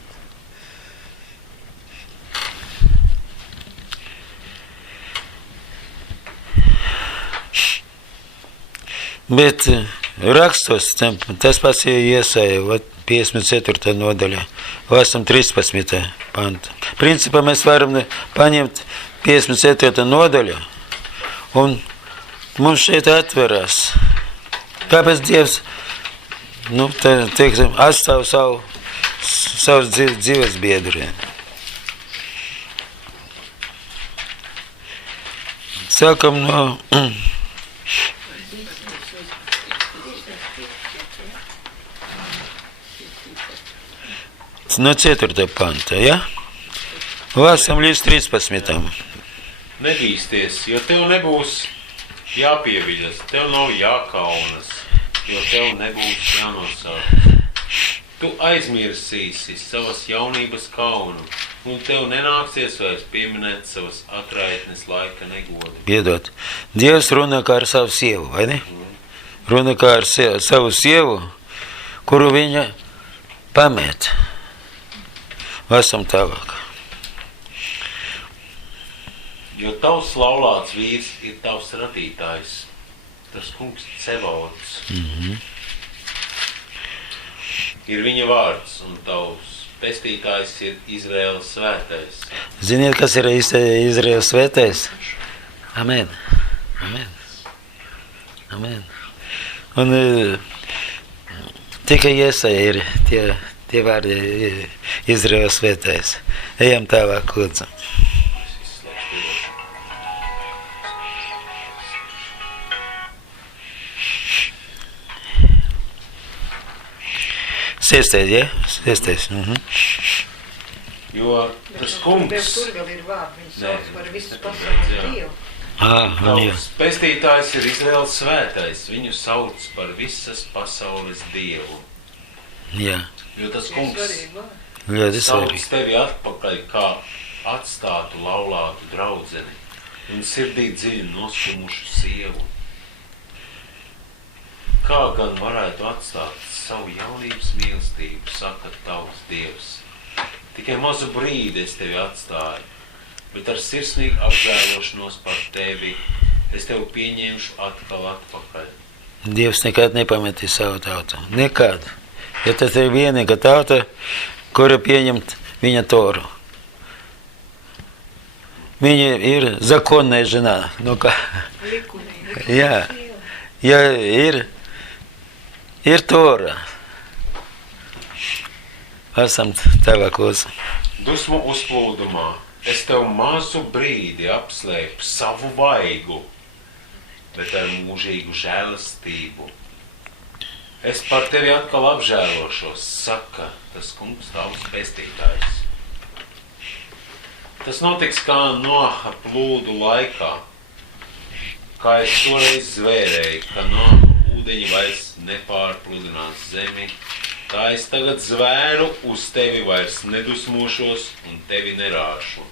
Bet rakstos, tas pats ir Iesaja, 54. nodaļa, lasam 13. pantu. Principā mēs varam paņemt 54. nodaļu, un mums šeit atverās. Kāpēc Dievs, teiksim, atstāv savus dzīves biedri? Sākam no 4. panta, ja? Lasam līdz 13. Nebīsties, jo tev nebūs jāpieviļas, tev nav jākaunas, jo tev nebūs jānosāk. Tu aizmirsīsi savas jaunības kaunu, un tev nenāksies vairs pieminēt savas atraitnes laika negodu. Piedod. Dievs runā kā ar savu sievu, vai ne? Runā kā ar savu sievu, kuru viņa pamēt. Esam tālāk. Jo tavs laulāts vīrs ir tavs radītājs, tas kungs Cevaots. Ir viņa vārds, un tavs pestītājs ir Izraēlas svētais. Ziniet, kas ir Izraēlas svētais? Amen. Amen. Amen. Un tikai Iesaja ir tie vārdi Izraēlas svētais. Ejam tālāk, lūdzu. Sestais, ja? Sestais. Jo tas kungs, Tur vēl ir vārdi, viņi sauc par visu pasaules Dievu. tavs pestītājs ir Izraēlas svētais, viņu sauc par visas pasaules Dievu. Jā, Jo tas kungs ļoti sauc svarīgi. tevi atpakaļ kā atstātu laulātu draudzeni un sirdī dziļi noskumušu sievu. Kā gan varētu atstāt savu jaunības mīlestību, saka tavs Dievs. Tikai mazu brīdi es tevi atstāju, bet ar sirsnīgu apžēlošanos par tevi es tevi pieņemšu atkal atpakaļ. Dievs nekad nepametīs savu tautu. Nekad. Ja tas ir vienīga tauta, kura pieņemt viņa toru. Viņa ir zakonная žena. Nu kā? Jā. Ja ir tora. Esam tālāk lūdzu. Dusmu uzplūdumā es tev mazu brīdi apslēpu savu vaigu, bet ar mūžīgu žēlastību. Es par tevi atkal apžēlošos, saka tas kungs tavs pestītājs. Tas notiks kā Noha plūdu laikā, kā es toreiz zvērēju, ka Noha ūdeņi vairs nepārpludinās zemi, tā es tagad zvēru, uz tevi vairs nedusmošos un tevi nerāšu.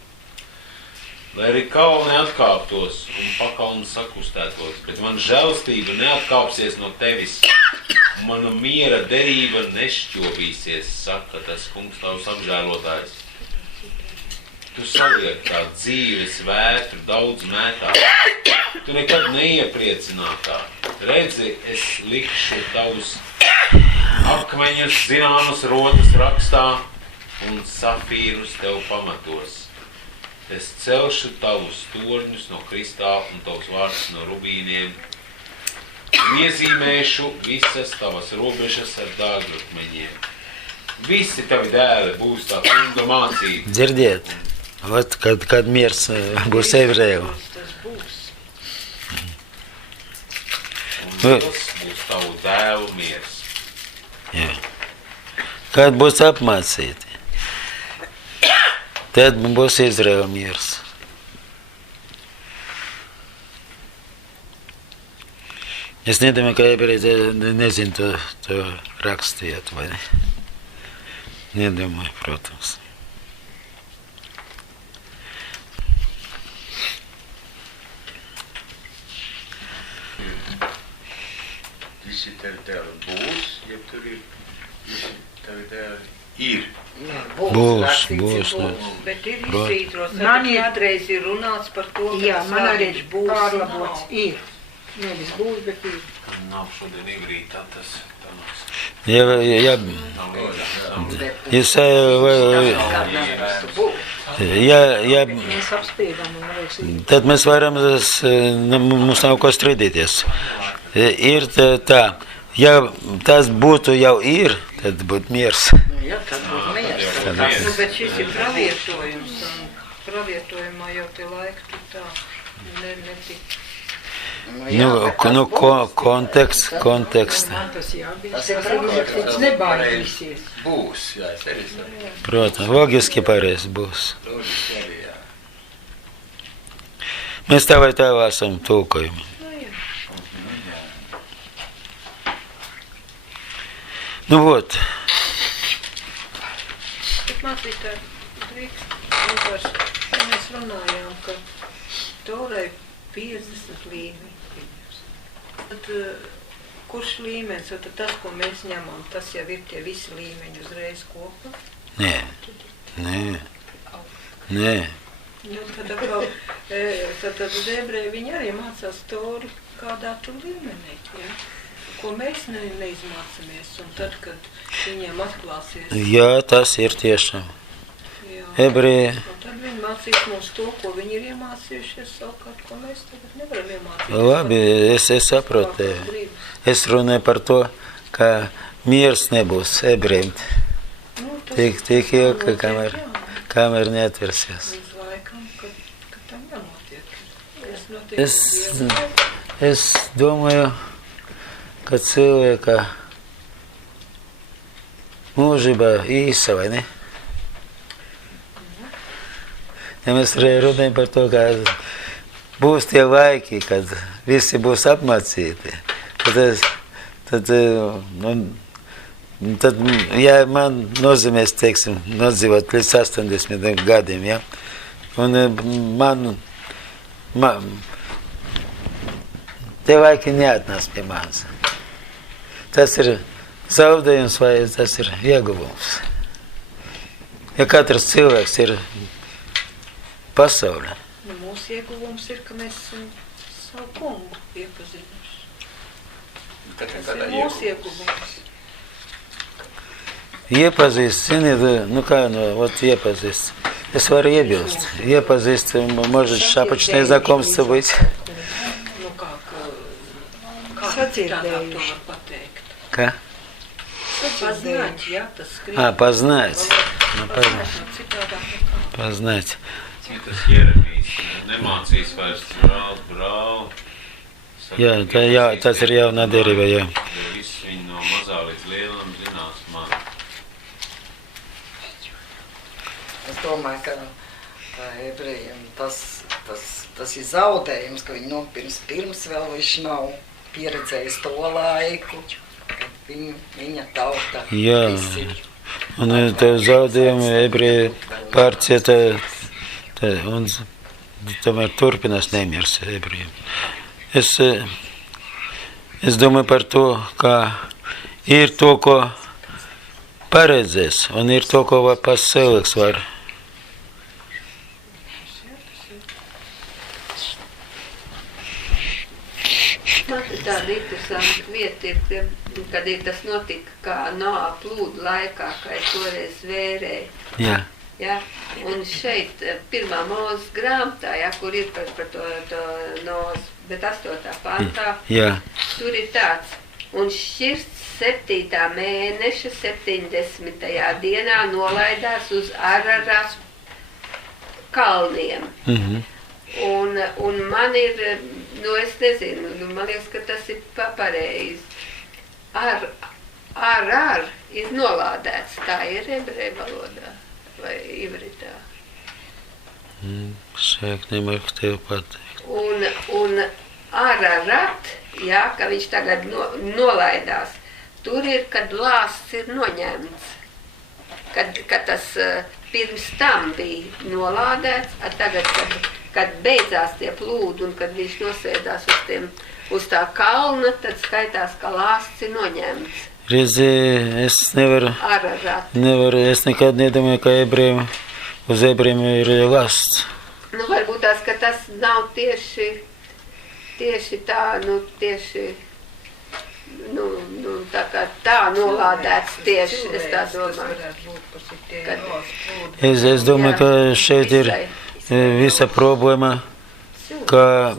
Lai arī kalni atkāptos un pakalni sakustētos, bet man žēlastība neatkāpsies no tevis, un mana miera derība nešķobīsies, saka tas kungs tavs apžēlotājs. Tu saliek tā dzīves vētru daudz mētā, tu nekad neiepriecinātā. Redzi, es likšu tavus akmeņus zināmas rotas rakstā un safīrus tev pamatos. Es celšu tavus torņus no kristāla un tavus vārtus no rubīniem. Iezīmēšu visas tavas robežas ar dārgakmeņiem. Visi tavi dēli būs tā kunga mācība. Dzirdiet, ot, kad miers būs Evrēju. Tas būs. Un tas būs tavu dēlu miers. Jā. Kad būs apmācīti, tad būs Izraēla miers. Es nedomāju, ka ebreji nezinu to rakstīt, vai ne? Nedomāju, protams. Visi tevi dēli būs, ja tur ir, visi tevi dēli ir. Būs, būs. Bet ir Prot. izsītros, Man ir- kādreiz ir runāts par to, ka Jā, tas man arī vārdiņš būs un pārlabots nav. ir. Nevis būs, bet ir. Nav šodien igrītā tas. Ja Mēs apspriedām un varēsim. tad mēs varam, mums nav ko strīdīties. Ir tā, ja tas būtu jau ir, tad būtu miers. Jā, tad būs miers. Nu, bet šis ir pravietojums, un pravietojumā jau te laika tu tā netik. Konteksts. Man tas jābūt. Tas ir uzrakstīts, nebaidīsies. Būs, jā, es arī saku. Protams, logiski pareizi būs. Loģiski arī, jā. Mēs tā vai tā esam tulkojumi. Nu, vot. Bet mācītāji, drīkst vienkārši, ja mēs runājām, ka Torai 50 līmeņi. Tad kurš līmenis, vai tad tas, ko mēs ņemam, tas jau ir tie visi līmeņi uzreiz kopā? Nē. Nu, tad atkal, tad uz ebreju viņi arī mācās Toru kādā tur līmenī, ja? Ko mēs neizmācamies, un tad, kad viņiem atklāsies. Jā, tas ir tiešām. Jā. Ebreji. Un tad viņi mācīs mums to, ko viņi ir iemācījušies savukārt, ko mēs tagad nevaram iemācīties. Labi, es saprotu. Es runāju par to, ka miers nebūs ebrejiem. Nu, Tik ilgi, kamēr neatversies. Līdz laikam, kad tam jānotiek. Es domāju, ka cilvēka mūžība īsa, vai ne? Ja mēs runājam par to, ka būs tie laiki, kad visi būs apmācīti, tad ja man nozīmēs, teiksim, nodzīvot līdz 80 gadiem, ja? Un man tie laiki neatnās pie manis. Tas ir zaudējums vai tas ir ieguvums. Ja katrs cilvēks ir pasaulē. Nu, mūsu ieguvums ir, ka mēs esam savu kungu iepazinuši. Tas ir mūsu ieguvums. Iepazīst, ziniet, iepazīst. Es varu iebilst. Iepazīst, может, шапочный знакомство быть. Nu, kā citādā to var pateikt. Kā? Paznāt, jā, tas skrien. Познать. Citādā nekā. Познать. Tas Jeremijs nemācīs vairs brāli. Jā, tas ir jaunā derība, jā. Viss viņi no mazā līdz lielam zinās man. Es domāju, ka ebrejiem tas ir zaudējums, ka viņi pirms vēl viņš nav pieredzējis to laiku, kad viņa tauta visi. Un to zaudējumu ebreji pārcieta un tomēr turpinās nemiers ebrejiem. Es domāju par to, ka ir to, ko paredzēs, un ir to, ko pats cilvēks var. Man tāda interesanta vieta ir, kad tas notika kā Noā plūdu laikā, kā es toreiz vērēju. Jā. Ja? Un šeit pirmā Mūzes grāmatā, ja, kur ir par to Noas, bet 8. pantā, Jā. tur ir tāds, un šķirsts 7. mēneša 70. dienā nolaidās uz Araras kalniem. Un man ir, es nezinu, man liekas, ka tas ir pareizi. Ar ir nolādēts, tā ir ebreju valodā vai ivritā. Sāk nemāk tev pateikt. Un Ararat, jā, ka viņš tagad nolaidās, tur ir, kad lāsts ir noņemts. Kad tas pirms tam bija nolādēts, tagad, kad beidzās tie plūdi un kad viņš nosēdās uz tā kalna, tad skaitās, ka lāsts ir noņemts. Redzi, es nevaru, es nekad nedomāju, ka uz ebrejiem ir lāsts. Nu, varbūt tās, ka tas nav tieši tā, tā nolādēts tieši, es tā domāju. Es domāju, ka šeit ir visa problēma, ka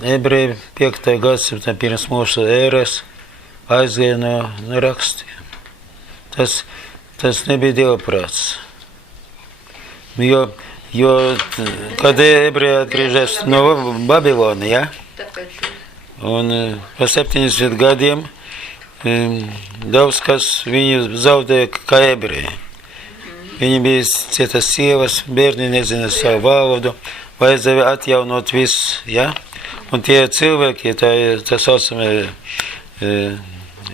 ebreji 5. gadsimtā pirms mūsu ēras aizgāja no rakstiem. Tas nebija dievprāts. Jo kad ebreji atgriežas no Babilona, ja? Un pa 70 gadiem daudz kas viņu zaudēja kā ebreji. Viņi bija cietas sievas, bērni nezina savu valodu, vajadzēja atjaunot visu, ja? Un tie cilvēki, tā saucamie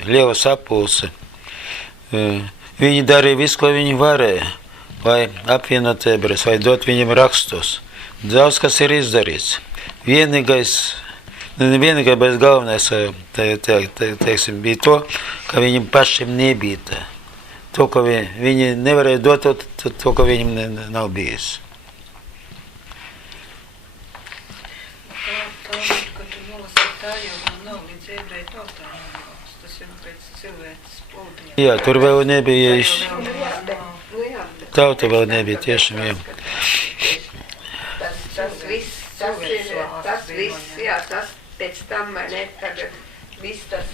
liela sapulce, Viņi darīja visu, ko viņi varēja, lai apvienot ebrejus, vai dot viņiem rakstus. Daudz kas ir izdarīts. Vienīgais, bet galvenais, teiksim, bija to, ka viņiem pašiem nebija tā. To, ko viņi nevarēja dot, to, ko viņiem nav bijis. Tā, ka tu nolasīji tā jau nav līdz ebreju tautā. Tas ir pēc cilvēces plūdiem. Jā, tur vēl nebija, Nu jā, tauta vēl nebija tiešām, jā. tas viss, jā, tas pēc tam, vai ne, tagad viss tas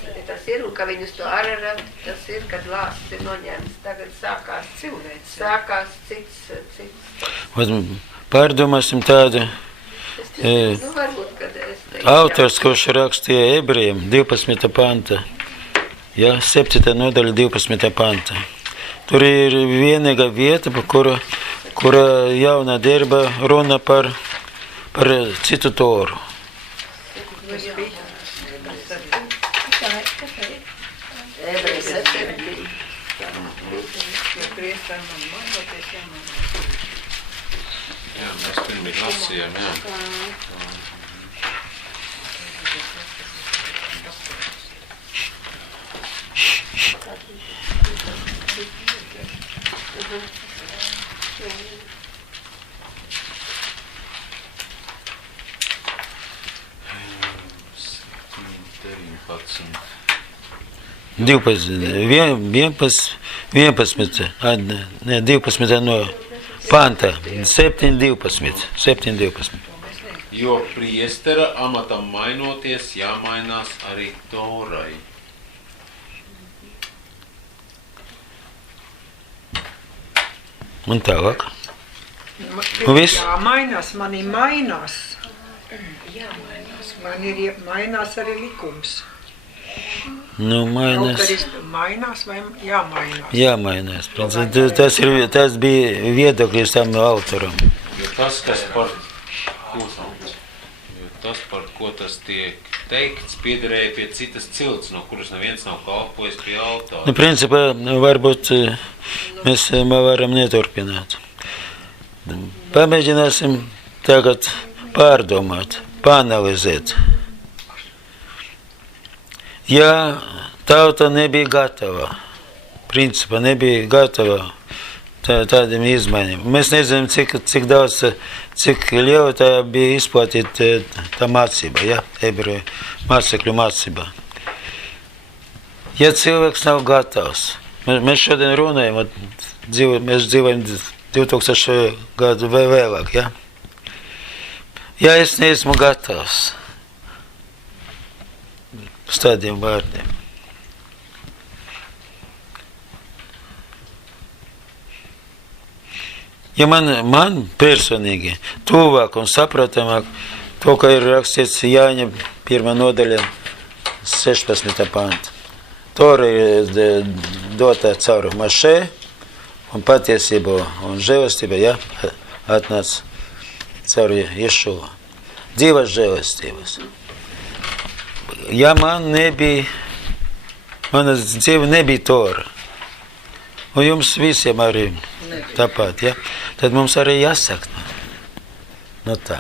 ir, un ka viņus to ararat, tas ir, kad lāsts ir noņemts, tagad sākās cits. Pārdomāsim tādu Varbūt, kad es teiktu, autors, kurš rakstīja ebrejiem 12. panta, jā, 7. nodaļa 12. panta. Tur ir vienīga vieta, kura jaunā derba runa par citu toru. Ebreji 7. Jo priesterim un mājoties jāmainās. Jā, mēs pirmīt lasījām, jā. Ne, 12 no panta, 7.12. Jo priestera amatam mainoties, jāmainās arī Torai. Un tālāk. Un viss? Jāmainās, mani mainās. Man ir mainās arī likums. Nu, mainās. Mainās vai jāmainās? Jāmainās. Tas bija viedoklis tam autoram. Jo tas, par ko tas tiek teikts, piederēja pie citas cilts, no kuras neviens nav kalpojis pie altāra. Nu, principā, varbūt mēs varam neturpināt. Pamēģināsim tagad pārdomāt, pāanalizēt. Ja tauta nebija gatava, principā nebija gatava tādiem izmaiņām. Mēs nezinām, cik daudz, cik liela tā bija izplatīta tā mācība, ja, ebreju mācekļu mācība. Ja cilvēks nav gatavs, mēs šodien runājam, mēs dzīvojam 2000 gadu vai vēlāk, ja. Ja es neesmu gatavs uz tādiem vārdiem, ja man personīgi tuvāk un saprotamāk to, ka ir rakstīts Jāņa 1. nodaļa 16. panta. Tora ir dotā caur Mašē un patiesību un žēlastību, ja, atnāca caur Ješuvu. Divas žēlastības. Ja mana dzīve nebija Tora, un jums visiem arī tāpat, ja? Tad mums arī jāsaka no tā.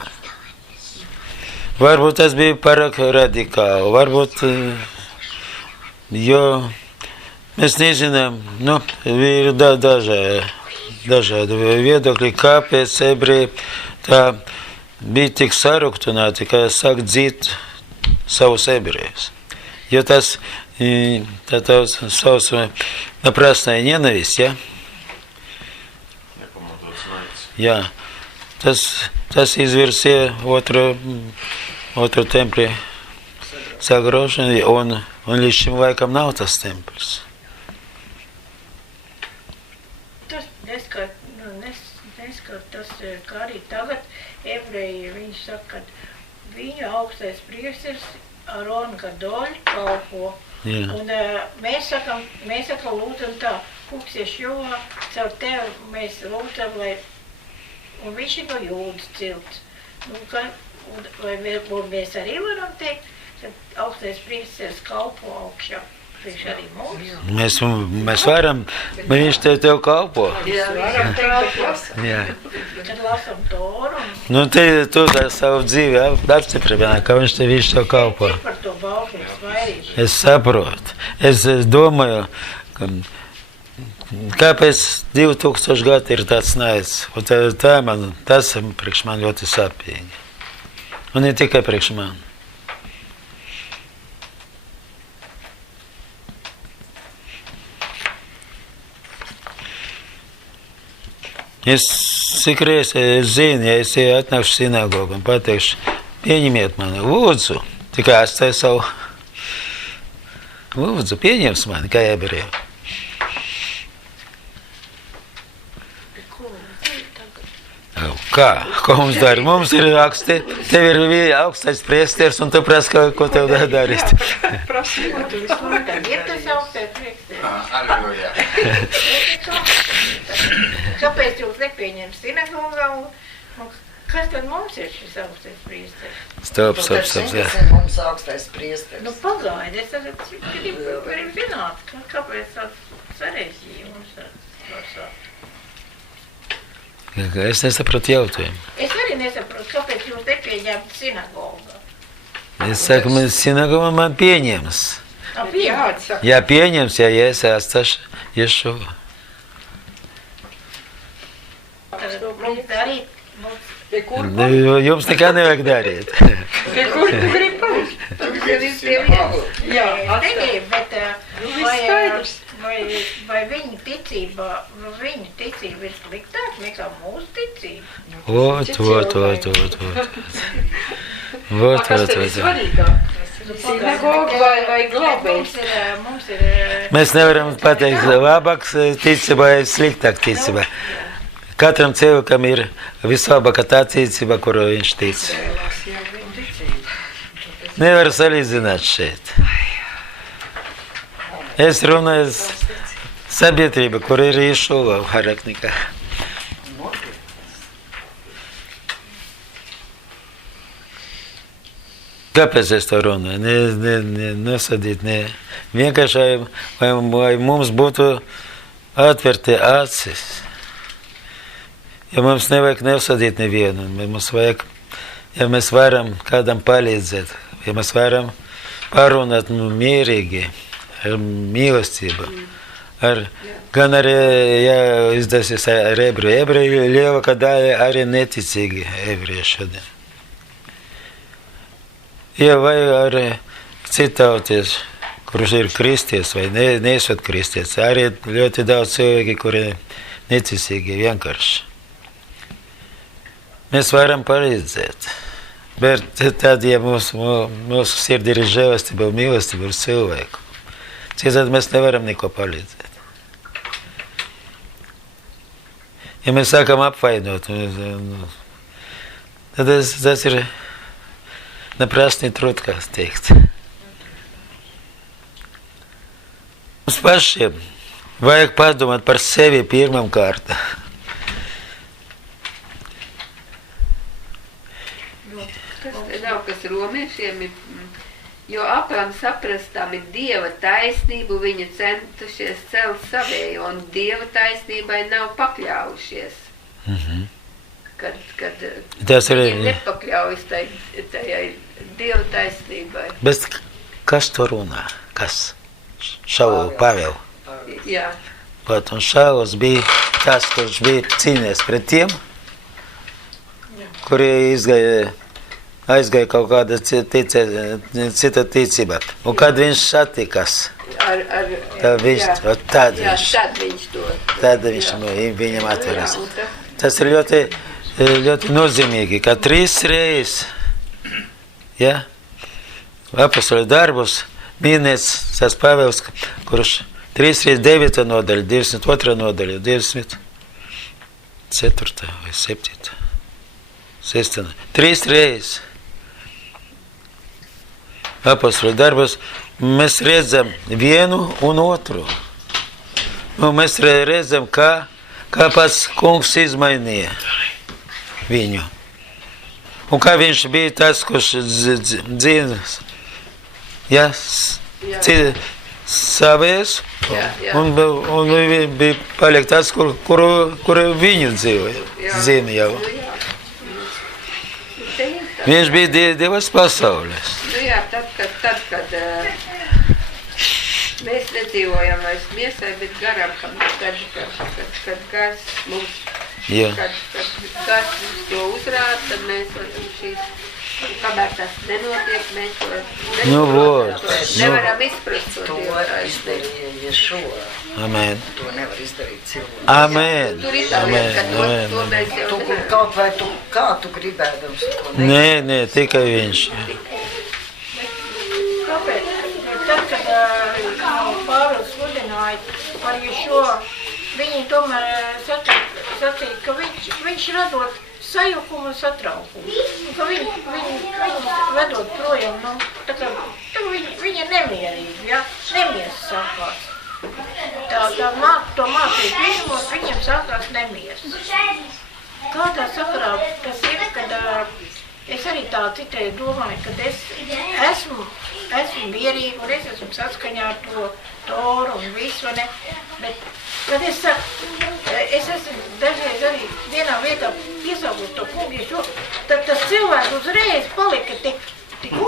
Varbūt tas bija pārāk radikāli, varbūt, jo mēs nezinām, nu, ir dažādi viedokļi, kāpēc ebreji tā bija tik saruktināti, ka sāk dzīt savus ebrejus. Jo tas savs напрасная ненависть, ja? Jā, tas izvirsīja otru templi sagrošanu, un līdz šim laikam nav tas templis. Tas neskar tas, kā arī tagad ebreji, viņi saka, ka viņa augstais priesteris Aron Gadol kalpo. Jā. Un mēs sakam lūdzam tā, kungs Ješuva, caur tevi mēs lūdzam, lai, un viņš ir no Jūdas cilts. Vai mēs arī varam teikt, ka augstais priesteris kalpo augšā? Priekš arī mūsu. Mēs varam, bet viņš tev kalpo. Jā, Varam teikt, ka Jā. Kad lasam Toru un Nu, tu tā savu dzīvi apstiprināt, ka viņš tev kalpo. par to baušības vairību. Es saprotu. Es domāju, kāpēc 2000 gadi ir tāds naids. Un tas priekš man ļoti sāpīgi. Un ne tikai priekš man. Es cik reizes zinu, ja es atnākšu sinagogu un pateikšu, pieņemiet mani, lūdzu, tikai atstāju savu. Lūdzu, pieņems mani, kā ebreju. Kā? Ko mums dara? Mums ir tev ir augstais priesteris un tu prasa, ko tev darīt. Tad ir tas augstais priekšsēdētājs. Aleluja. Kāpēc jūs nepieņemat sinagogā? Un kas tad mums ir šis augstais priesteris? Stop. Jā. mums augstais priesteris. Nu, pagaidi, es gribu zināt, kāpēc tāds sarežģījums var sākt. Es nesapratu jautājumu. Es arī nesaprotu, kāpēc jūs nepieņemat sinagogā. Es saku, man sinagoga man pieņems. Pieņemat. Ja pieņems, ja es atstāšu Ješu. Mums darīt, mums Jums nekā nevajag darīt. Kur tu gribi palikt? Jā, negribu, bet skaidrs. vai viņa ticība ir sliktāka nekā mūsu ticība? Sinagoga vai globējs? Mums ir Mēs nevaram pateikt labāks ticība vai sliktāk ticība. Katram cilvēkam ir vislabākā tā ticība, kuru viņš tic. Nevar salīdzināt šeit. Es runāju sabiedrība, kur ir Ješuva vairāk nekā. Kāpēc es to runāju? Nesadīt, ne. Vienkārši, vai mums būtu atvērti acis. Ja mums nevajag nesadīt nevienu, mums vajag, ja mēs varam kādam palīdzēt, ja mēs varam parunāt mierīgi, ar mīlestību, gan arī, ja izdasies ar ebreju. Ebreju lielākā daļa arī neticīgi ebreju šodien. Ja vajag arī citauties, kurš ir kristies vai neesot kristies, arī ļoti daudz cilvēki, kuri neticīgi vienkārši. Mēs varam palīdzēt, bet tad, ja mūsu sirdi ir žēlastība un mīlestība ar cilvēku, citādi mēs nevaram neko palīdzēt. Ja mēs sākam apvainot, tad tas ir neprasni trud, kā teikt. Mums pašiem vajag padomāt par sevi pirmam kārtā. Nav kas romiešiem ir, jo apām saprastām ir Dieva taisnību, viņi centušies celt savējo, un Dieva taisnībai nav pakļaujušies. Kad viņi nepakļaujas tajai Dieva taisnībai. Bet kas to runā? Kas? Šaulu Pavēlu. Jā. Un Šauls bija tas, kurš bija cīnījies pret tiem, kuri aizgāja kaut kāda cita ticība. Un kad viņš satikās, tad viņš viņam atveras. Tas ir ļoti nozīmīgi, ka 3 reizes, ja, apostoļu darbus minēts tas Pāvils, kurš 3 reizes 9. nodaļa, 22. nodaļa, 24. vai 7. 6. 3 reizes. Apostoļu darbus mēs redzam vienu un otru. Mēs redzam, kā pats kungs izmainīja viņu. Un kā viņš bija tas, kurš dzīves, ja, savies, Jā, jā. un bija paliek tas, kuru viņu dzīvoja. Jā. Zina jau. Nu, jā. Te ir tā. Viņš bija divas pasaules. Nu jā, tad, kad mēs nedzīvojam vairs miesai, bet garam, kad gars mums, Jā. kad gars mums to uzrāda, tad mēs varam šīs, kamēr tas nenotiek, mēs to Nu, vot. nevaram izprast to To Dievu taisnību. izdarīja Ješua. Amen. To nevar izdarīt cilvēks. Amen. Tur ir tā lieta, ka to Amen. mēs jau Tu nevaram. kaut vai tu, kā tu gribēdams to Nē, tikai viņš. Kāpēc? Tad, kad Pāvils sludināja par šo, viņi tomēr sacīja, ka viņš radot sajukumu un satraukumu. Un ka viņi vedot projām, nu, tā kā viņi ir nemierīgi, ja? Nemieris sākās. To mācīt pirmos, viņiem sākās nemieris. Kādā sakarā tas ir, kad es arī tā citēju domāju, kad es esmu mierīga un es esmu saskaņā ar to Toru un visu, ne? Bet, kad es saku, es esmu dažreiz arī vienā vietā piesaugot to kungu, tad tas cilvēks uzreiz palika tik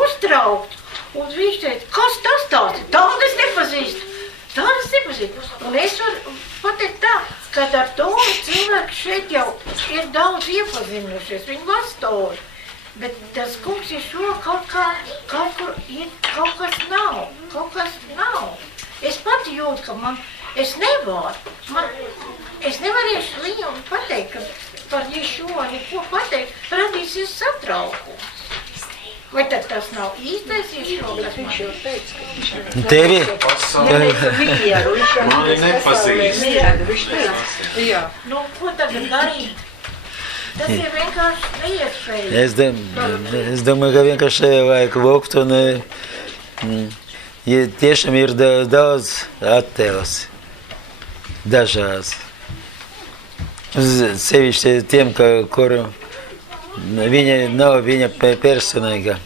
uztraukts, un viņš teica, kas tas tāds ir? Tādu es nepazīstu. Un es varu pateikt tā, ka ar to cilvēku šeit jau ir daudz iepazinušies, viņi las Toru. Bet tas kungs ir šo kaut kur ir, kaut kas nav. Es pati jūtu, ka es nevarēšu viņam pateikt, ka par šo neko pateikt, radīsies satraukums. Vai tad tas nav īstais Ješua, kas viņš jau teica? Tevi? Mani nepazīst. Jā. Nu, ko tagad darīt? Tas ir vienkārši neiespējami. Es domāju, ka vienkārši vajag lūgt un ja tiešām ir daudz attēls, dažāds. Sevišķi tiem, kuru viņa nav viņa personīga.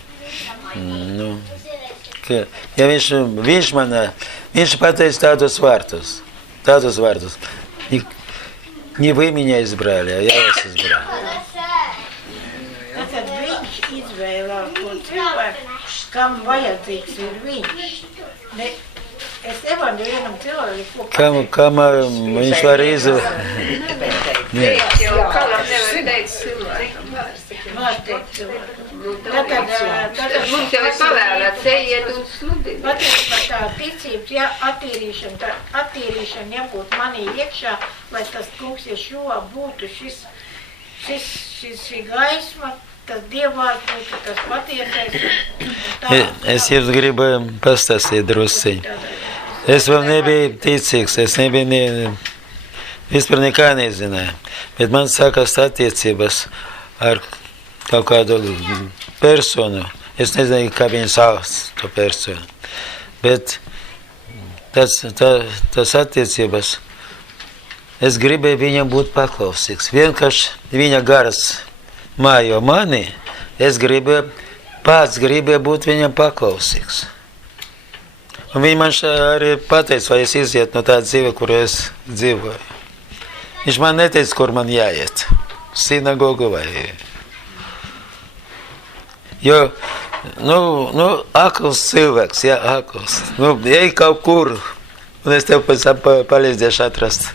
Nu, ja viņš pateica tādus vārdus. Не вы меня избрали, а я вас избрал. Tad viņš izvēlās to cilvēku, kam vajadzīgs ir viņš. Es nevaru vienam cilvēkam, Kam viņš var izvēlēt? Teikt jau, kādam nevar teikt cilvēkam. var teikt cilvēkam. Nu, tad mums jau ir pavēlēts ejiet un sludināt. Pateikt par tā ticības, ja attīrīšana jābūt manī iekšā, lai tas kungs Ješua būtu šī gaisma, tas dievvārds būtu tas patiesais. Es jums gribu pastāstīt drusciņu. Es vēl nebiju ticīgs, es nebiju vispār nekā nezināju. Bet man sākās attiecības ar kaut kādu personu. Es nezinu, kā viņi sauc to personu. Bet tas attiecības, es gribēju viņam būt paklausīgs. Vienkārši viņa garas mājo mani, es pats gribēju būt viņam paklausīgs. Un viņi man arī pateica, vai es iziet no tā dzīve, kur es dzīvoju. Viņš man neteica, kur man jāiet. Sinagogu vai... Jo, akls cilvēks, jā, akls. Ej kaut kur, un es tev pēc tam palīdzēšu atrast.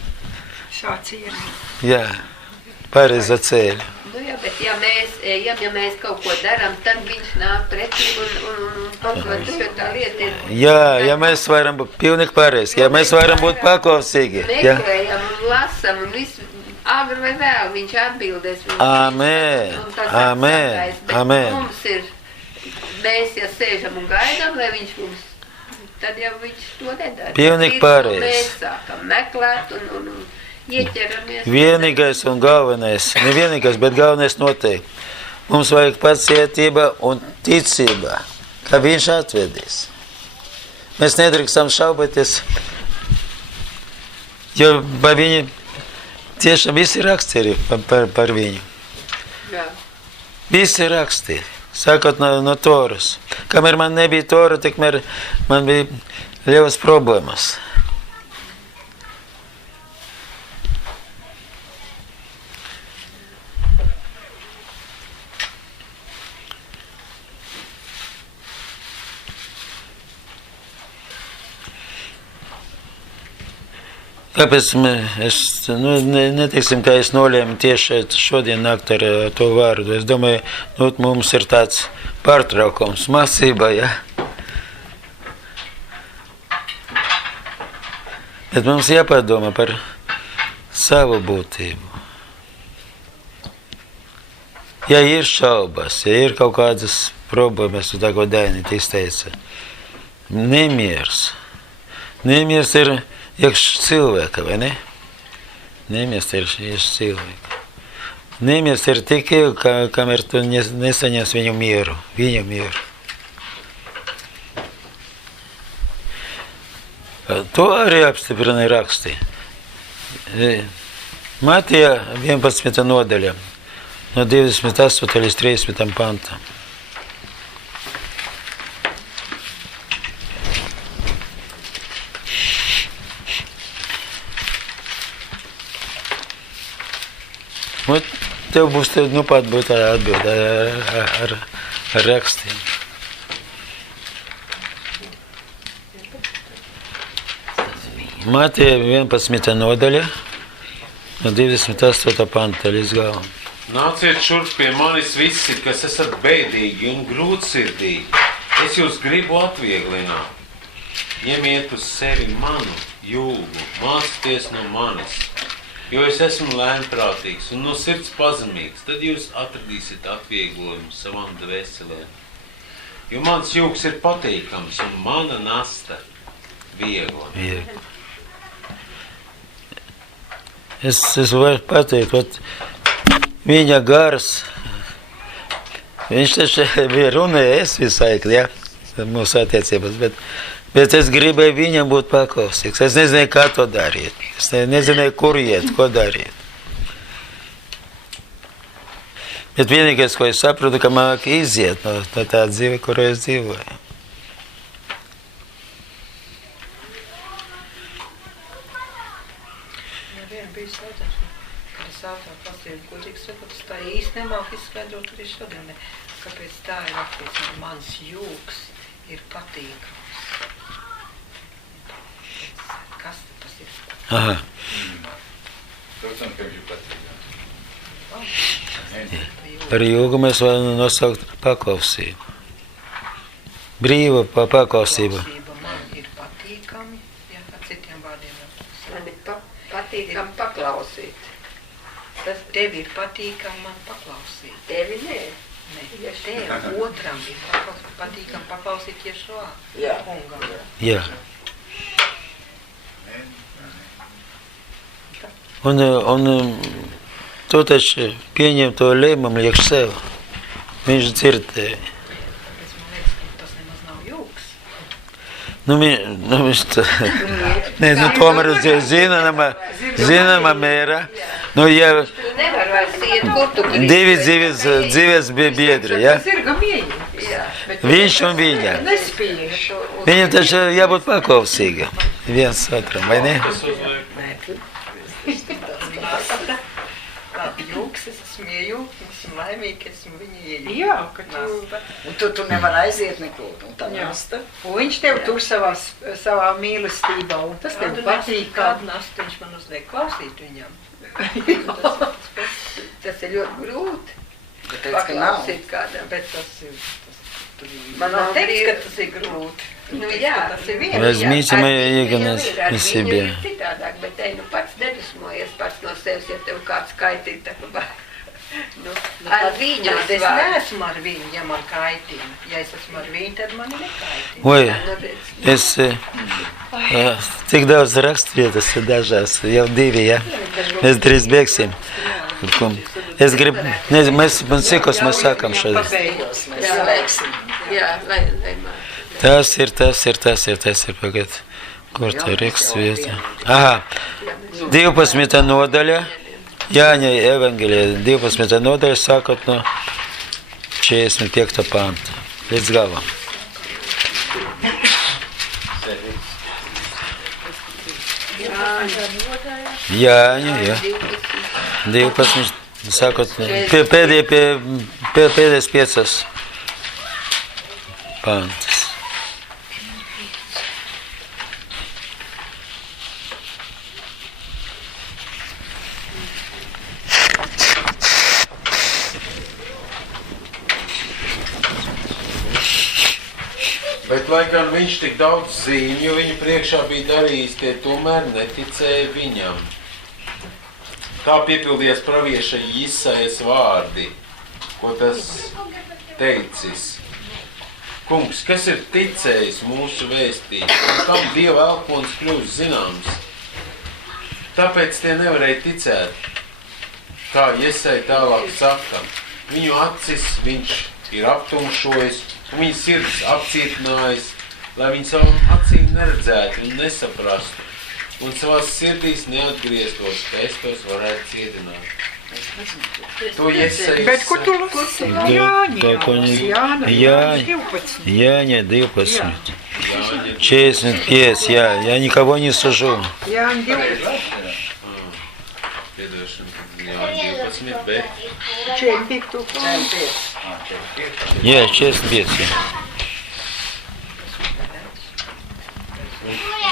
Jā, pareizo ceļu. Nu jā, bet ja mēs ejam, ja mēs kaut ko darām, tad viņš nāk pretī un pakvatu, jo tā lieta ir. Jā, mēs varam būt pilnīgi pareizi, ja mēs varam būt paklausīgi. Meklējam un lasam un visu, agri vai vēl, viņš atbildēs. Amen, amen, amen. Mums ir, mēs ja sēžam un gaidām, lai viņš mums, tad jau viņš to nedara. Pilnīgi pareizi. Mēs sākam meklēt un ieķeramies. Vienīgais un galvenais, nevienīgais, bet galvenais noteikti. Mums vajag pacietība un ticība, ka viņš atvedīs. Mēs nedrīkstam šaubīties, jo par viņu tiešām visi raksti ir par viņu. Jā. Visi raksti, sākot no Toras. Kamēr man nebija Tora, tikmēr man bija lievas problēmas. Kāpēc es neteiksim, ka es nolēmu tieši šodien nākt ar to vārdu? Es domāju, mums ir tāds pārtraukums mācībā, ja? Bet mums jāpadomā par savu būtību. Ja ir šaubas, ja ir kaut kādas problēmas, tā ko Dainita izteica, nemieris. Nemieris ir iekš cilvēka, vai ne? Nemieris ir iekš cilvēka. Nemieris ir tikai, kamēr tu nesaņems viņu mieru. Viņa mieru. To arī apstiprina raksti. Mateja 11. nodaļa, no 28. līdz 30. pantam. Tev būs pat būt atbilde ar rakstiem. Mateja 11. nodaļa, no 28. panta līdz galam. Nāciet šurp pie manis visi, kas esat bēdīgi un grūtsirdīgi. Es jūs gribu atvieglināt. Ņemiet uz sevi manu jūgu, mācieties no manis. Jo es esmu lēnprātīgs un no sirds pazemīgs, tad jūs atradīsiet atvieglojumu savām dvēselēm. Jo mans jūgs ir patīkams un mana nasta viegla. Es varu pateikt, viņa gars, viņš taču bija runājis visai, ja, mūsu attiecības, bet es gribēju viņam būt paklausīgs. Es nezināju, kā to darīt. Es nezināju, kur iet, ko darīt. Bet vienīgais, ko es saprotu, ka man iziet no tā dzīve, kurā es dzīvoju. Bija saucams, kad es ātrāk pasīju, godīgi sakot, es tā īsti nemāku izskaidrot arī šodien, kāpēc tā ir attiecībā. Mans jūgs ir patīkams. Kas tas ir? Aha. Protams, ka ir patīkams. Par jūgu mēs varam nosaukt paklausību. Brīva paklausība. Paklausība man ir patīkami, ja, ar citiem vārdiem. Man ir patīkam paklausīt. Tas tev ir patīkami man paklausīt. Tevi nē. Ne, tev otram ir patīkami paklausīt Ješua. Jā. Kungam. Jā. Un tu taču pieņem to lēmumu iekš sev. Viņš dzirdēja. Tāpēc man liekas, ka tas nemaz nav jūgs. Viņš tā... Nē, tomēr zināma mērā. Ja Nevar vairs iet, kur tu gribi. divi dzīves biedri, ja? Tas ir gan viņa. Jā. Viņš un viņa. Nespiešu. Viņam taču jābūt paklausīgam. Viens otram, vai ne? Labi, jūgs, es esmu iejūgt, esmu laimīgi, esmu viņa iejūgt. Jā, ka tu... Un tu nevar aiziet nekur. Un tā nasta. Un viņš tev tur savā mīlestībā, un tas tev patīk. Kādu nastu viņš man uzliek klausīt viņam. Tas ir ļoti grūti. Bet teic, ka nav. Paklausīt kādam. Bet tas ir... Man Nav nav teiks, brīv- ka tas ir grūti. Nu jā, tas ir viens. Возьмите моё иго на Ar себя. viņu ir citādāk, bet te nu pats nedusmojies pats no sevis, ja tev kāds kaitīt, tā kā ar viņu Tad es var. neesmu ar viņu, ja man kaitina. Ja es esmu ar viņu, tad man nekaitina. Oi, es tik daudz rakstvietas ir dažās, jau divi, ja? Mēs drīz beigsim. Es gribu, nezinu, cikos mēs sākam šodien. Beigās mēs slēgsim. Jā, lai man. Tas ir, pagad. Kur tā rakstsvieta? Aha, 12. nodaļa, Jāņa evangelija, 12. nodaļa, sākot no 45. panta, līdz galam. Jāņa, jā. 12, sakot, pēdējais 5 pantas. Bet, lai gan viņš tik daudz zīmju viņu priekšā bija darījis, tie tomēr neticēja viņam. Tā piepildījās pravieša Jisajas vārdi, ko tas teicis. Kungs, kas ir ticējis mūsu vēstīt, un kam Dieva elkons kļūst zināms? Tāpēc tie nevarēja ticēt, kā Jesaja tālāk saka. Viņu acis viņš ir aptumšojis, un viņa sirds apcietinājis, lai viņi savam acīm neredzētu un nesaprastu, un savās sirdīs neatgrieztos, ka es tos varētu ciedināt. To Jesaja Bet kur tu lasi? Jāņa 12. 45, jā, я никого не сужу. Jāņa 12. Piedošana, Jāņa 12, bet 45. Jā, 45, jā.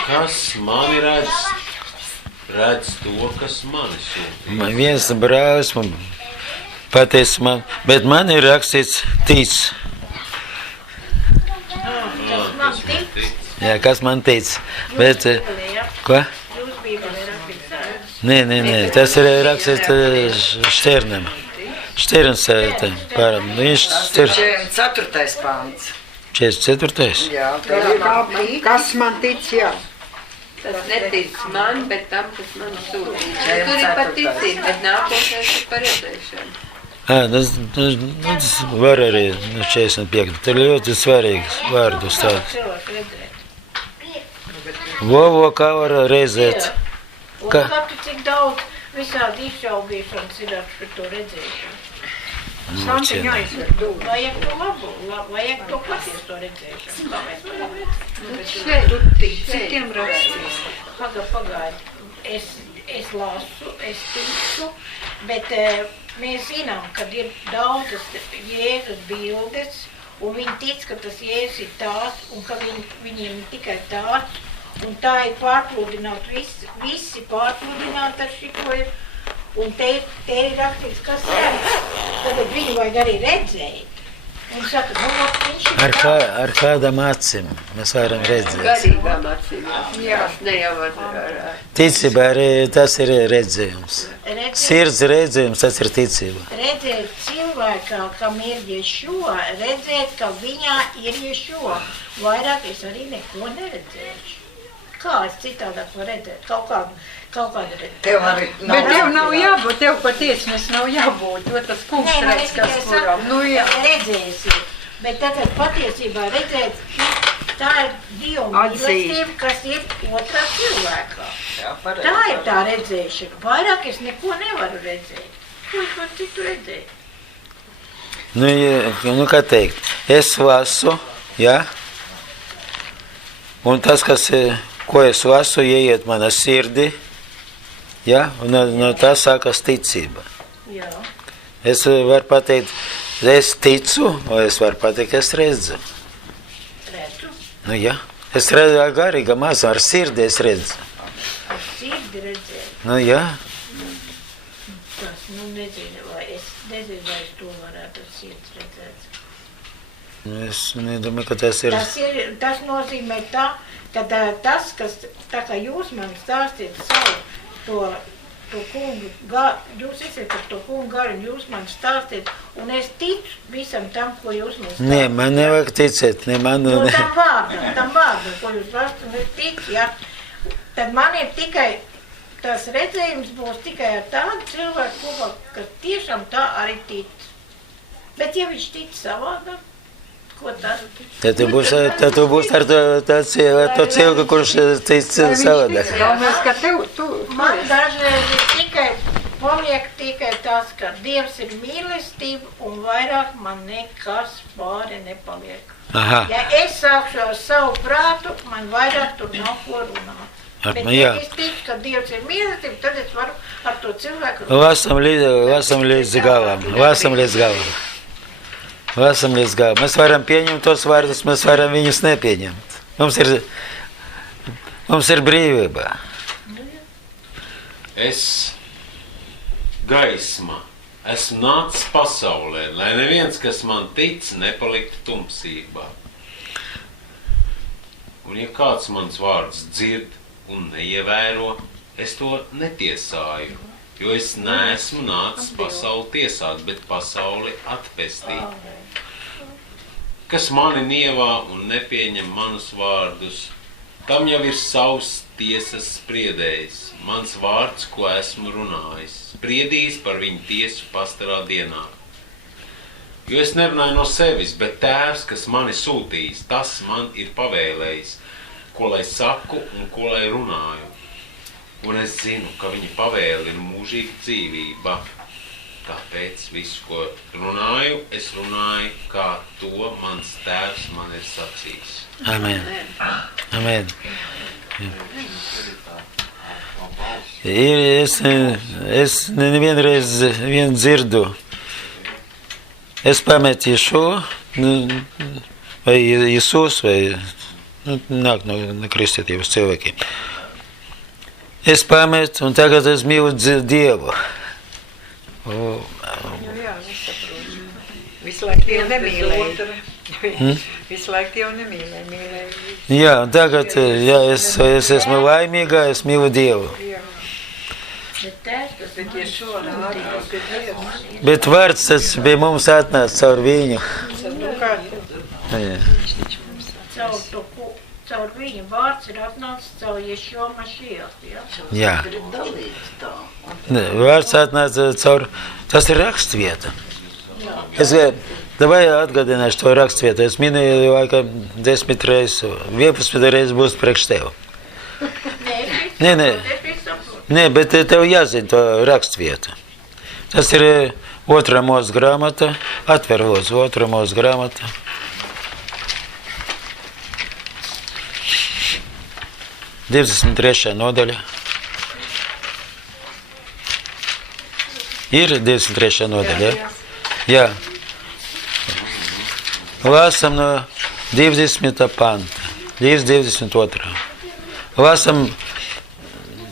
kas mani redz? Redz to, kas mani sūtīja. Man viens brālis man pateica man, bet man ir rakstīts tic. Tas man tic. Jā, kas man tic. Bet, ko? Jūs Bībelē rakstīts. Nē, tas ir rakstīts Šternam. Šterns pāram. Viņš 44. pāns. 44. Jā, tā ir Kas man tic, jā. Tas netic man, bet tam, kas man sūtīja. Tur ir pat ticība, bet nākošais ir par redzēšanu. Tas var arī 45. Tur ļoti svarīgs vārdus tāds. Cilvēks redzēt. Vovo, kā var redzēt? Un Kā? katru cik daudz visādi izšaubīšanas ir ar to redzēšanu. Santiņa aizver dūmu. Vajag to labu, vajag to patieso redzēšanu. Kā mēs varam redzēt? Bet šeit, Tu tic citiem rakstīs. Pagaid. Es lasu, es ticu, bet mēs zinām, ka ir daudzas Jēzus bildes, un viņi tic, ka tas Jēzus ir tāds, un ka viņiem ir tikai tāds, un tā ir pārpludināta, visi pārpludināti ar šito ir, un te ir rakstīts, kas ir, tad viņu vajag arī redzēt. Un saka, viņš ir Ar kādām acīm mēs varam redzēt? garīgām acīm. Ne jau ar Ticība arī tas ir redzējums. redzēt. Sirds redzējums, tas ir ticība. Redzēt cilvēkā, kam ir Ješua, redzēt, ka viņā ir Ješua. Vairāk es arī neko neredzēšu. Kā es citādāk varu redzēt? Kaut kādu redzēt. Tev arī Bet tev nav jābūt, tev patiesnes nav jābūt, jo tas kungs redz, kas kuram. Nu jā. Redzēsi. Bet tagad patiesībā redzēt, tā ir Dieva Atzīt. mīlestība, kas ir otrā cilvēkā. Tā ir tā redzēšana. Vairāk es neko nevaru redzēt. Ko es varu citu redzēt? Nu, kā teikt, es lasu, jā, un tas, ko es lasu, ieiet manā sirdī, jā, un no tā sākas ticība. Jā. Es varu pateikt, es ticu, vai es varu pateikt, es redzu. Redzu. Nu, jā, es redzu ar garīga mazu, ar sirdi es redzu. Ar sirdi redzēt. Nu, jā, Tas, nezinu, vai es to varētu ar sirds redzēt. es nedomāju, ka tas ir. Tas nozīmē tā, ka tas, kas, tā kā jūs man stāstiet savu to kungu, jūs esat ar to kungu garu, un jūs man stāstiet, un es ticu visam tam, ko jūs man stāstiet. Nē, man nevajag ticēt, ne man. No tam vārdam, ko jūs stāstiet, un es ticu, ja, tad man ir tikai, tas redzējums būs tikai ar tādu cilvēku kopā, kas tiešām tā arī tic. Bet ja viņš tic savādāk, ko tas? Tad tu būsi ar to cilvēku, kurš tic savādāk. Galvenais, ka tev, Man dažreiz ir paliek tikai tas, ka Dievs ir mīlestība un vairāk man nekas pāri nepaliek. Aha. Ja es sākšu ar savu prātu, man vairāk tur nav ko runāt. Bet, jā. ja es ticu, ka Dievs ir mīlestība, tad es varu ar to cilvēku Lasam līdz galam. Lasam līdz galam. Mēs varam pieņemt tos vārdus, mēs varam viņus nepieņemt. Mums ir brīvība. Es gaisma, esmu nācis pasaulē, lai neviens, kas man tic, nepaliktu tumsībā. Un ja kāds mans vārds dzird un neievēro, es to netiesāju, jo es neesmu nācis pasauli tiesāt, bet pasauli atpestīt. Kas mani nievā un nepieņem manus vārdus, tam jau ir savs tiesas spriedējs. Mans vārds, ko esmu runājis, spriedīs par viņu tiesu pastarā dienā. Jo es nerunāju no sevis, bet Tēvs, kas mani sūtīs, tas man ir pavēlējis, ko lai saku un ko lai runāju. Un es zinu, ka viņa pavēle ir mūžīga dzīvība. Tāpēc visu, ko runāju, es runāju, kā to mans Tēvs man ir sacījis. Amen. Amen. Es nevienreiz dzirdu. Es pametu šo, vai Jēzus, vai nāk no kristietības cilvēkiem. Es pametu, un tagad es mīlu Dievu. Jā, nesaprotu. Visu laiku Dievu nemīlēju. Visu laiku Dievu nemīlēju. Jā, tagad, ja es esmu laimīga, es mīlu Dievu. Bet ja šo rādās pie Dievs. Bet vārds tas pie mums atnāca caur viņu. Jā. Caur viņu vārds ir atnācis caur Ješo Mašijātu, ja? Jā. Grib dalīt tā. Vārds atnāca caur... Tas ir rakstvieta. Davai atgādināšu to rakstvietu. Es minēju, laikam, 10 reizes, 11 reizes būs priekš tev. Nē, bet tev jāzina to rakstvietu. Tas ir 2. Mūzes grāmata, atver lūdzu 2. Mūzes grāmata. Divdesmit trešā nodaļa. Ir 23. nodaļa, ja? Jā. Lasam no 20. panta līdz 22. Lasam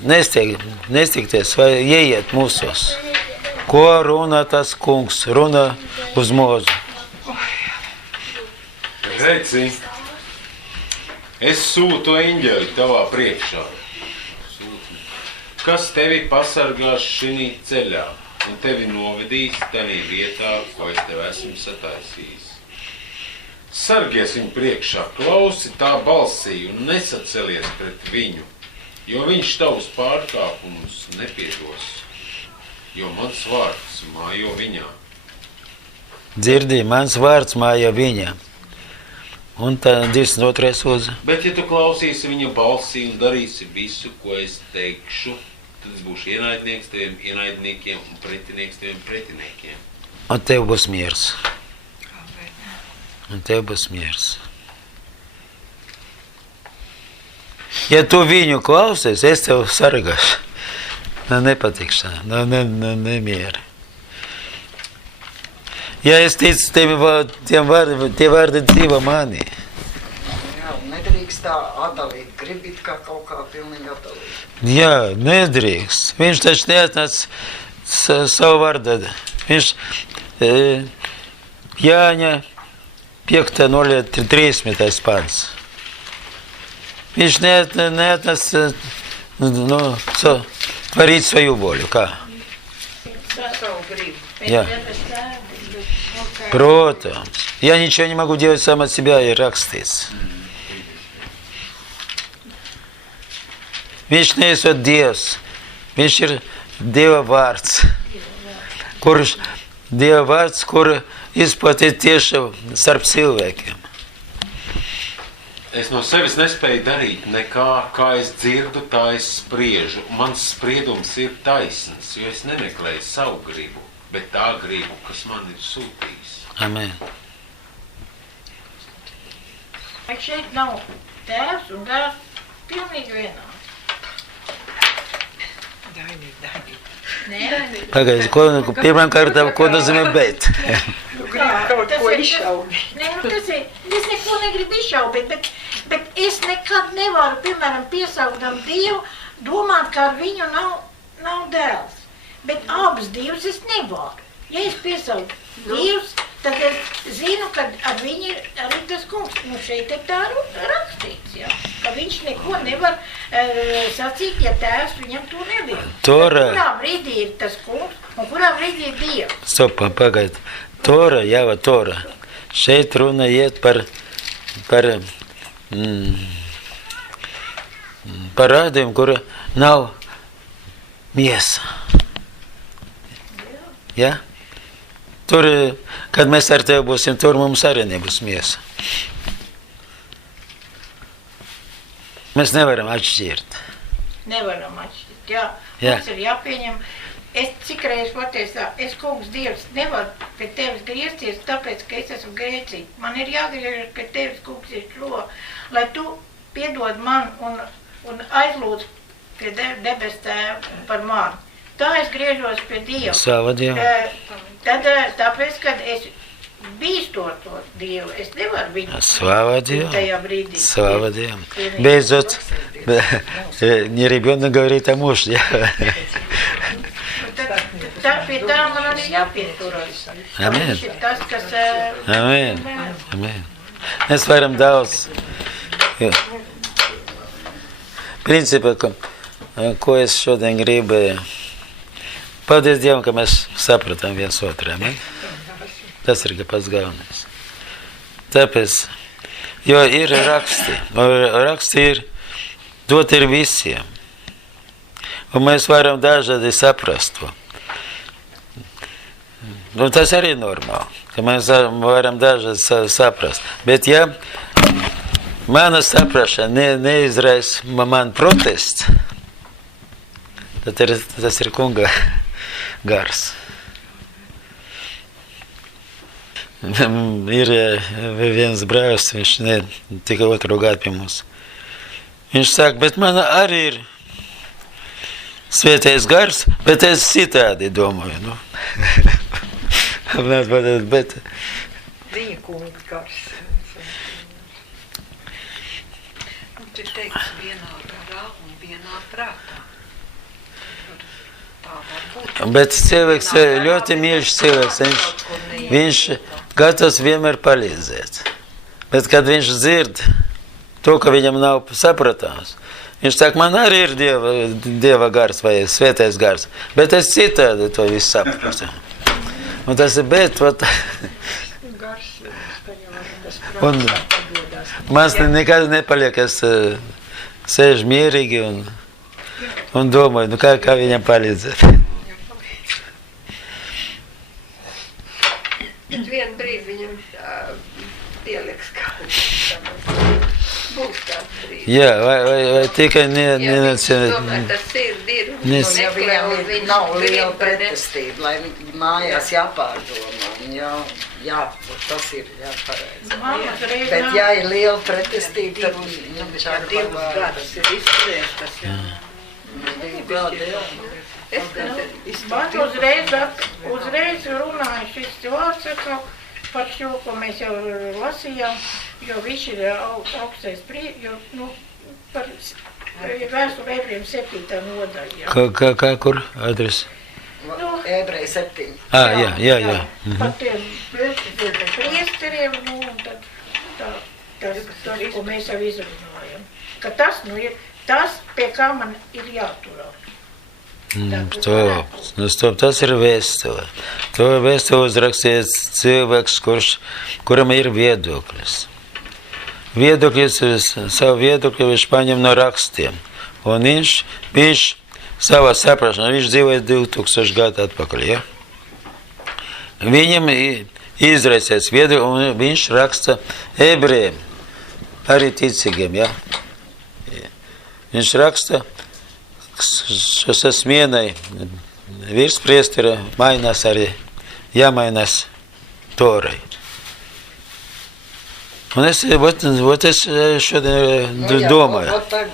nesteigties vai ieiet mūsos. Ko runā tas kungs? Runā uz mūzu. Redzi, es sūtu eņģeli tavā priekšā, kas tevi pasargās šinī ceļā un tevi novedīs tanī vietā, ko es tev esmu sataisījis. Sargies viņu priekšā, klausi tā balsī un nesacelies pret viņu, jo viņš tavus pārkāpumus nepiedos, jo mans vārds mājo viņā. Dzirdi, mans vārds mājo viņā. Un tā 22. lūdzu. Bet ja tu klausīsi viņa balsī un darīsi visu, ko es teikšu, tad es būšu ienaidnieks teviem ienaidniekiem un pretinieks teviem pretiniekiem. Un tev būs miers. Un tev būs miers. Ja tu viņu klausies, es tev sargāšu. No nepatikšanā, no nemiera. Ja es ticu tie vārdi dzīvo manī. Jā, nedrīkst tā atdalīt. Gribit kā kaut kā pilnīgi atdalīt. Jā, nedrīkst. Viņš taču neatnāca savu vārdu. Viņš Jāņa 5.0.30. pants. Viņš neatnāca tvarīt svoju voļu. Kā? Savu gribu. Jā. Protams. Я ничего не могу делать сам от себя, и rakstīts. Viņš neesot Dievs. Viņš ir Dieva vārds. Kurš Dieva vārds, kur izplatīt tieši starp cilvēkiem. Es no sevis nespēju darīt nekā, kā es dzirdu, tā es spriežu. Mans spriedums ir taisns, jo es nemeklēju savu gribu, bet tā gribu, kas man ir sūtījis. Amen. Šeit nav tēvs un gars pilnīgi vienā. Pagaid, pirmām kārtām, ko nozīmē bet? Kaut ko izšaubīt. Nē, nu tas neko negribu izšaubīt, bet es nekad nevaru, piemēram, piesaukdam Dievu, domāt, ka ar viņu nav dēls. Bet abas divas es nevaru. Ja es piesauku Dievs, tad es zinu, ka ar viņu ir arī tas kungs. Nu, šeit ir tā rakstīts, ja? Ka viņš neko nevar sacīt, ja tēvs viņam to nedod. Kurā brīdī ir tas kungs un kurā brīdī ir Dievs? Stop, pagaid. Tora, jāva Tora. Šeit runa iet par rādījumu, kura nav miesa. Ja? Tur, kad mēs ar tevi būsim, tur mums arī nebūs miesa. Mēs nevaram atšķirt. Nevaram atšķirt, jā. Jā. Mums ir jāpieņem. Es cik reiz pateicu, es kungs Dievs nevaru pie tevis griezties, tāpēc, ka es esmu grēcīga. Man ir jāgriežas pie tevis, kungs, ir šo, lai tu piedod man un aizlūdz pie debes tēva par mani. Tā es griežos pie Dieva. Slava Dievam. Tad, tāpēc, kad es bīstot to Dievu, es nevaru viņu Slava Dievam. tajā brīdī. Slava Dievam. Бейзот, не ребенок говорит, а муж. Pie tā man arī jāpieturas. Amen. Viņš ir tas, kas... Amen. Amen. Mēs varam daudz. Principā, ko es šodien gribēju. Paldies Dievam, ka mēs sapratam viens otru. Amen. Tas ir pats galvenais. Tāpēc, jo ir raksti. Raksti ir dot ir visiem. Un mēs varam dažādi saprast to. Un tas arī normāli, ka mēs varam dažādi saprast. Bet ja mana saprašana neizraisa man protests, tad tas ir kunga gars. Ir viens brālis, viņš tikai otru gadu pie mums. Viņš saka, bet man arī ir svētais gars, bet es citādi domāju. Nu. Bet Viņa kunga gars. Un tu teiksi vienā garā un vienā prātā. Tā var būt. Bet cilvēks ļoti mīļš cilvēks. Viņš gatavs vienmēr palīdzēt. Bet kad viņš dzird to, ka viņam nav sapratāms, viņš saka, man arī ir Dieva gars vai svētais gars, bet es citādi to visu sapratu. Un tas ir bet, un man nekad nepaliek, es sēžu mierīgi un domāju, nu kā viņam palīdzēt. Bet vienu brīdi viņam pieliks kāds. Būs kāds brīdi. Jā, vai tikai Tomēr tas sirdi ir. Ja viņam nav liela pretestība, lai viņi mājās jāpārdomā. Jā, tas ir jāpareizi. Bet ja ir liela pretestība, tad viņš ir Divas gadus ir izturētas. Man uzreiz runāja šis vārds par šo, ko mēs jau lasījām, jo viņš ir augstais par vēstuli Ebrejiem 7. nodaļā. Kā kur adresi? Ebreji 7. Jā. Par tiem priesteriem, un tad tas, ko mēs jau izrunājam. Ka tas, ir tas, pie kā man ir jāturās. Stop, tas ir vēstule. To vēstule uzrakstīts cilvēks, kuram ir viedoklis. Savu viedokli viņš paņem no rakstiem. Un viņš savā saprašanā, viņš dzīvoja 2000 gadu atpakaļ, ja? Viņam izraisēts viedokli, un viņš raksta ebrejiem, arī ticīgiem, ja? Viņš raksta, šos smienai virspriestera mainās arī, jāmainās Torai. Un es šodien domāju.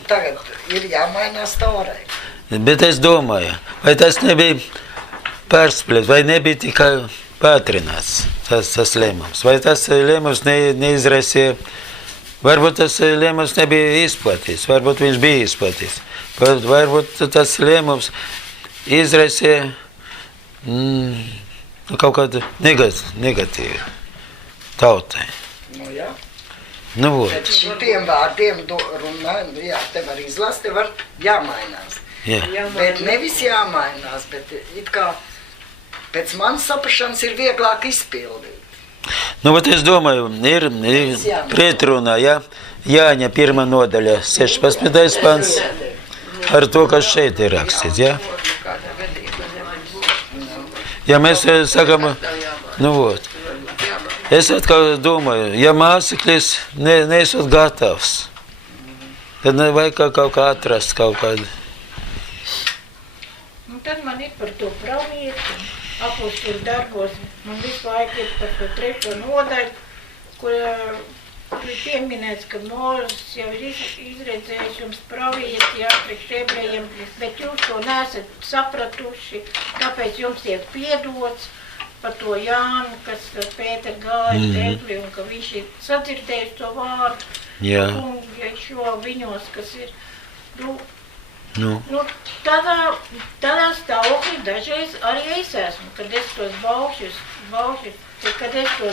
Tagad ir jāmainās Torai. Bet es domāju, vai tas nebija pārspēlēts, vai nebija tikai pātrināts tas lēmums, vai tas lēmums neizraisīja, varbūt tas lēmums nebija izplatīts, varbūt viņš bija izplatīts, varbūt tas lēmums izraisīja kaut kādu negatīvu tautai. Nu, jā. Nu, vot. Bet šitiem vārdiem runājam, jā, te var izlast, te var jāmainās. Jā. Bet nevis jāmainās, bet it kā pēc manas saprašanas ir vieglāk izpildīt. Nu, bet es domāju, ir pretrunā, ja? Jāņa 1. nodaļa, 16. pants, ar to, kas šeit ir rakstīts, ja? Ja mēs sakam, nu, vot. Es atkal domāju, ja māceklis neesot gatavs, tad nevajag kaut kā atrast kaut kādu. Un tad man ir par to pravieti, apostoļu darbos, man visu laiku ir par to 3. nodaļu, kur ir pieminēts, ka Mūzes jau ir izredzējis jums pravieti, jā, priekš ebrejiem, bet jūs to neesat sapratuši, tāpēc jums tiek piedots par to Jānu, kas Pēter gāja templi un ka viņš ir sadzirdējis to vārdu. Jā. Un ja šo viņos, kas ir, nu, tādā stāvoklī dažreiz arī es esmu, kad es tos baušus, kad es to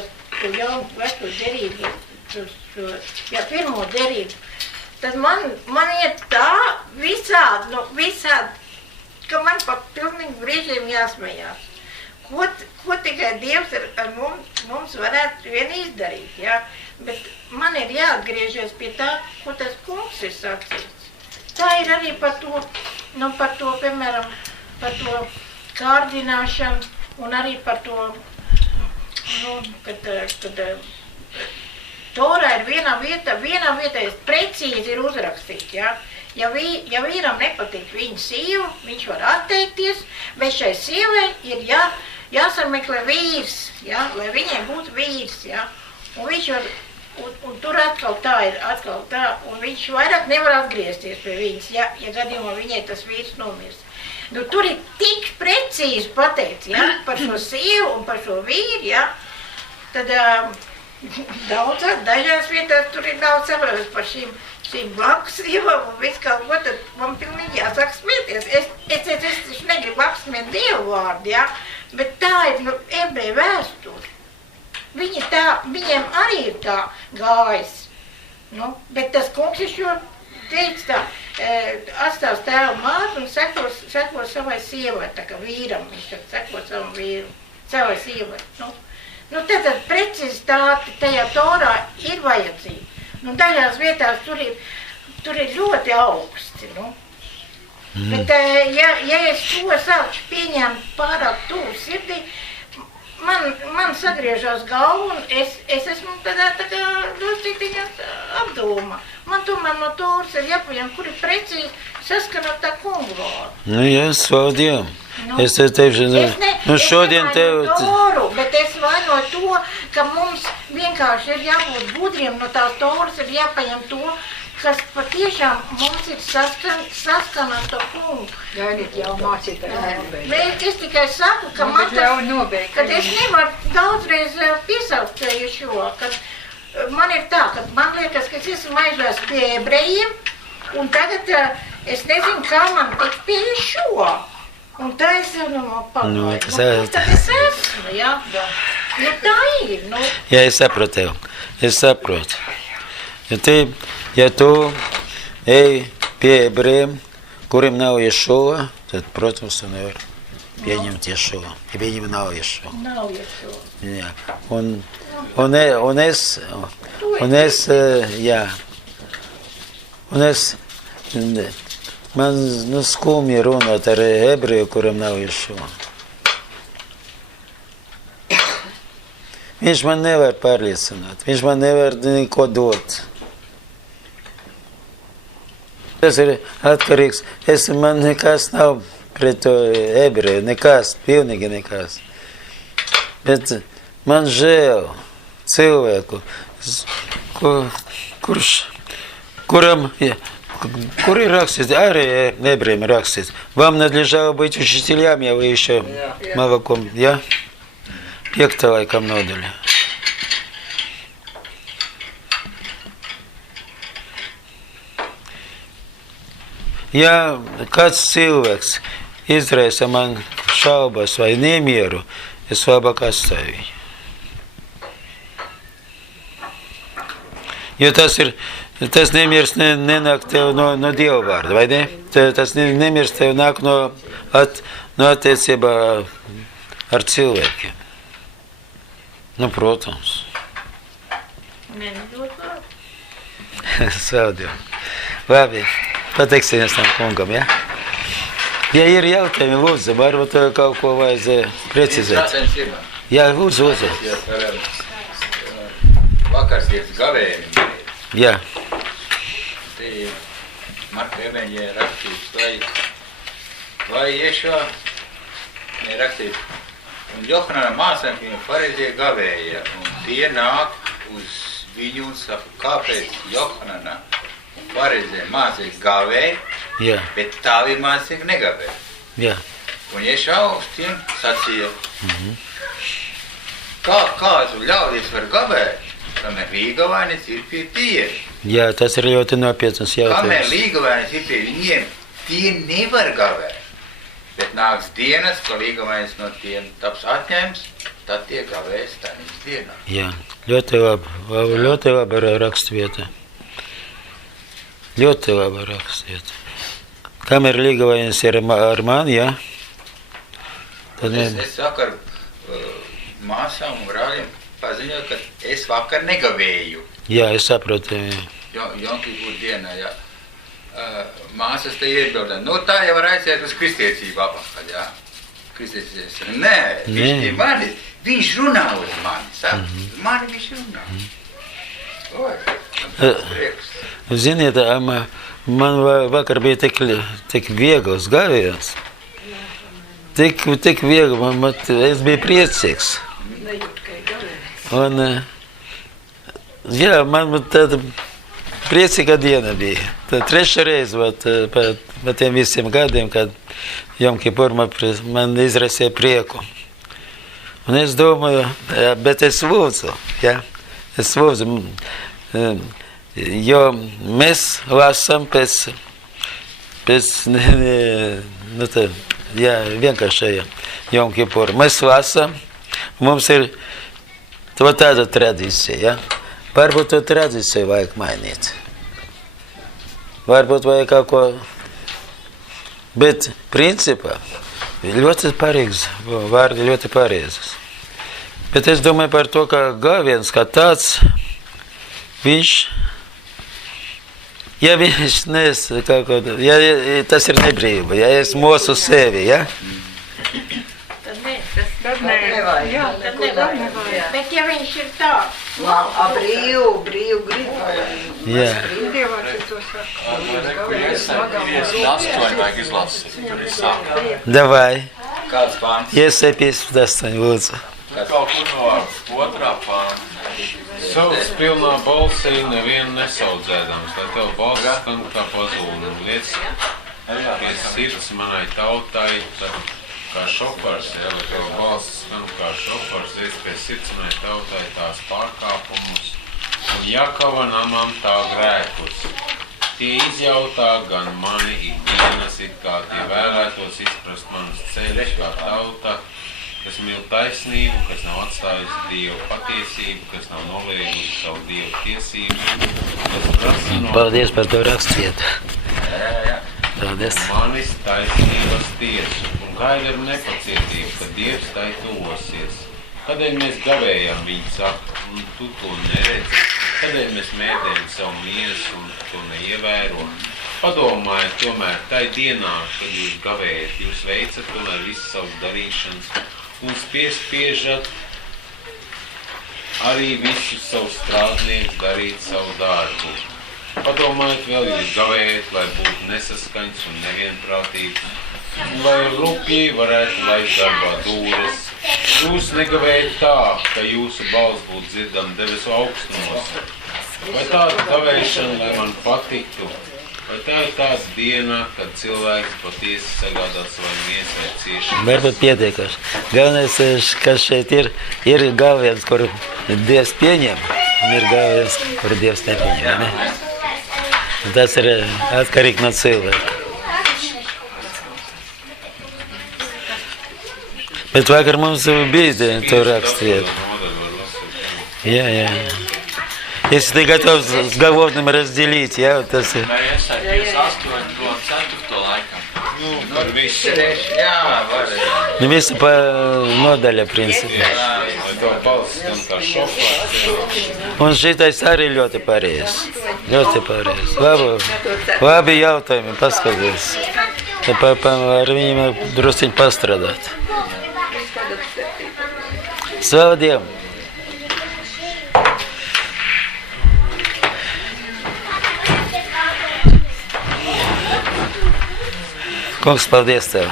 jaunu veco derību, pirmo derību, tad man iet tā visādi, ka man pa pilnīgi brīžiem jāsmējās. Ko tikai Dievs ar mums varētu vien izdarīt, jā? Bet man ir jāatgriežies pie tā, ko tas kungs ir sacījis. Tā ir arī par to, piemēram, par to kārdināšanu un arī par to, kad Torā ir vienā vietā precīzi ir uzrakstīts, jā? Ja vīram nepatīk viņa sieva, viņš var atteikties, bet šai sievai ir jāsameklē vīrs, jā, lai viņai būtu vīrs, jā. Un viņš var, un tur atkal tā ir, un viņš vairāk nevar atgriezties pie viņas, ja gadījumā viņai tas vīrs nomirst. Nu, tur ir tik precīzi pateikts, jā, par šo sievu un par šo vīru, jā, tad dažās vietās tur ir daudz saprasts par šīm blakus sievām un viss kaut ko, tad man pilnīgi jāsāk smieties. Es taču negribu apsmiet Dievu vārdu, jā, bet tā ir ebreju vēsture. Viņiem arī ir tā gājis. Nu, bet tas kungs ir šo teiks tā, atstās tēvu mātu un seko savai sievai, tā kā vīram, viņš seko savam vīru, savai sievai. Nu, tad precizitāte tajā Torā ir vajadzīga. Nu, dažās vietās tur ir ļoti augsti, nu. Bet, ja es to sākšu pieņemt pārāk tuvu sirdī, man sagriežās galva un es esmu tādā druscītiņā apdomā. Man tomēr no Toras ir jāpaņem, kur ir precīzi saskanot tā kungu vārdu. Nu, jā, slavu Dievam. Es teikšu, šodien tev... Es Toru, bet es vainoju to, ka mums vienkārši ir jābūt gudriem no tās Toras, ir jāpaņem to, kas patiešām mums ir saskanot to kungu. Gaidīt jau mācītāju. Bet es tikai saku, ka man tas, kad es nevaru daudzreiz piesaukt šo, kad man ir tā, ka man liekas, ka es esmu aizvēs pie ebrejiem, un tagad es nezinu, kā man tikt pie šo. Un tā es jau pagāju. Tad es esmu, jā. Nu tā ir, nu. Jā, es saprotu tev. Es saprotu. Ja tu ej pie ebrejiem, kuriem nav Ješua, tad, protams, tu nevar pieņemt Ješua. Ja viņam nav Ješua. Nav Ješua. Jā. Un es, man skumji runāt ar ebreju, kuram nav Ješua. Viņš man nevar pārliecināt, viņš man nevar neko dot. Tas ir atkarīgs, man nekas nav pret to ebreju, nekas, pilnīgi nekas. Bet man žēl cilvēku, Kur ir rakstīts, arī ebrejiem rakstīts. Вам надлежало быть учителями, а вы еще молоком, ja? 5. laikam nodaļa. Ja kāds cilvēks izraisa man šaubas vai nemieru, es labāk atstāju viņu. Jo tas nemieris nenāk tev no Dieva vārda, vai ne? Tas nemieris tev nāk no attiecībā ar cilvēkiem. Nu, protams. Slavu Dievu. Labi, pateiksimies tam kungam, ja? Ja ir jautājumi, lūdzu, varbūt kaut ko vajadzēja precizēt. Jā, lūdzu. Vakarsdienas gavējumu. Jā. Te Marka evaņģēlijā rakstīts, vai Ješua rakstīts, un Johanana mācekļiem farizēji gavēja, un tie nāk uz viņu un saka, kāpēc Johanana un farizēji mācekļi gavē, Jā. bet tavi mācekļi negavē. Jā. Un Ješua uz tiem sacīja, kādu ļaudis var gavēt, kamēr līgavainis ir pie tiem. Jā, tas ir ļoti nopietnas Kamēr jautājums. līgavainis ir pie viņiem, tie nevar gavēt. Bet nāks dienas, ka līgavainis no tiem taps atņemts, tad tie gavēs tānīs dienā. Jā, ļoti laba rakstvieta. Ļoti laba rakstvieta. Kamēr līgavainis ir ar mani, jā? Tad Es saku ar māsām un brāļiem paziņoju, ka es vakar negavēju. Jā, es saprotu. Jonkīpūr dienā, jā. Māsas te iebildā. Nu, tā jau var aiziet uz kristiecību apakaļ, jā. Kristiecības. Nē, viņš runā uz mani, saka. Uz mani viņš runā. Oi, man prieks. Ziniet, man vakar bija tik viegls gājiens. Tik viegli, es biju priecīgs. Un, jā, man tāda priecīga diena bija. Tā trešā reize pa tiem visiem gadiem, kad Jomkipur man izraisīja prieku. Un es domāju, bet es lūdzu, ja? Es lūdzu, jo mēs lasām pēc nu tā, jā, vienkāršajā Jomkipur. Mēs lasām, mums ir tāda tradīcija, ja? Varbūt to tradīciju vajag mainīt. Varbūt vajag kaut ko, bet principā ļoti pareizi, vārdi ļoti pareizes. Bet es domāju par to, ka gāviens kā tāds, ja viņš nes kaut ko, ja tas ir nebrīva, ja es mosu sevi, ja? Tad nevajag. Bet ja viņš ir tā, Brīvu gribu. Jā. Vajag izlasīt, tur ir sākuma. Davai, Kāds pāns? Iesai 58, lūdzu. Kaut kur no 2. pānta. Savs pilnā balsī nevienu nesaudzēdams, lai tev balss skan kā pazūna. Liec pie sirds manai tautai, kā šofars, ja, lai tev balss skan kā šofars, liec pie sirds manai tautai tās pārkāpumus un Jakava namam tā grēkus. Tie izjautā gan mani ikdienas, it kā tie vēlētos izprast manus ceļus kā tauta, kas mīl taisnību, kas nav atstājusi Dievu patiesību, kas nav noliegusi savu Dievu tiesību, kas prasa no... Paldies par to rakstvietu. Paldies. Manis taisnības tiesu, un gaida ar nepacietību, kad Dievs tai tuvosies. Kādēļ mēs gavējam, viņi saka, un tu to neredzi? Kādēļ mēs mēdējam savu miesu un to neievēro? Padomājiet tomēr, tai dienā, kad jūs gavējat, jūs veicat tomēr visu savus darīšanas un spiežat arī visus savus strādniekus darīt savu darbu. Padomājiet vēl, jūs gavējat, lai būtu nesaskaņas un nevienprātības, un lai rupji varētu laist darbā dūres. Jūs negavējat tā, ka jūsu balss būtu dzirdama debesu augstumos. Vai tāda gavēšana, lai man patiktu, Vai tā ir tāda diena, kad cilvēks patiesi sagādā savai miesai ciešanu? Varbūt pietiekams. Galvenais, kas šeit ir galviens, kuru Dievs pieņem, un ir galviens, kuru Dievs nepieņem. Ne? Un tas ir atkarīgi no cilvēka. Bet vakar mums bija to rakstiet. Jā. Если ты готов с голодным разделить, я вот это... Par visu. Jā, var. Nu, visu pa nodaļa, principā. Vai tev balss gan kā šofārs? Un šitais arī ļoti pareizi. Ļoti pareizi. Labi jautājumi, paskaties. Ar viņiem drusciņi pastrādāt. Slavu Dievam! Kungs, paldies Tev!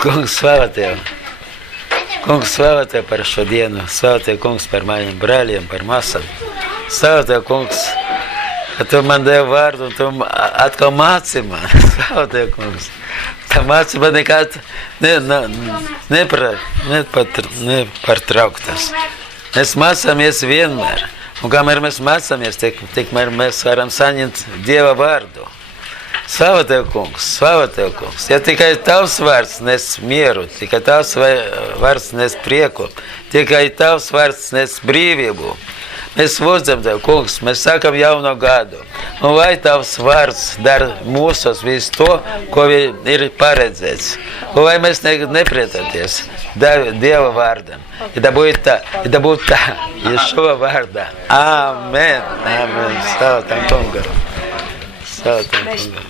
Kungs, slava Tev! Kungs, slava Tev par šo dienu! Slava Tev, Kungs, par maniem brāļiem, par masam! Slava Tev, Kungs, ka Tu man devi vārdu un Tu atkal māci man! Slava Tev, Kungs! Tā mācība nekad nepārtrauktas. Mēs mācāmies vienmēr. Un kamēr mēs mācāmies, tikmēr mēs varam saņemt Dieva vārdu. Slava Tev, Kungs, slava Tev, Kungs. Ja tikai Tavs vārds nes mieru, tikai Tavs vārds nes prieku, tikai Tavs vārds nes brīvību, mēs lūdzam Tev, Kungs, mēs sākam jauno gadu. Un lai Tavs vārds dara mūsos visu to, ko ir paredzēts. Un lai mēs nepretoties Dieva vārdam. I da bude tā, Ješua vārdā. Amen, amen. Slava Tam Kungam. Slava Tam Kungam.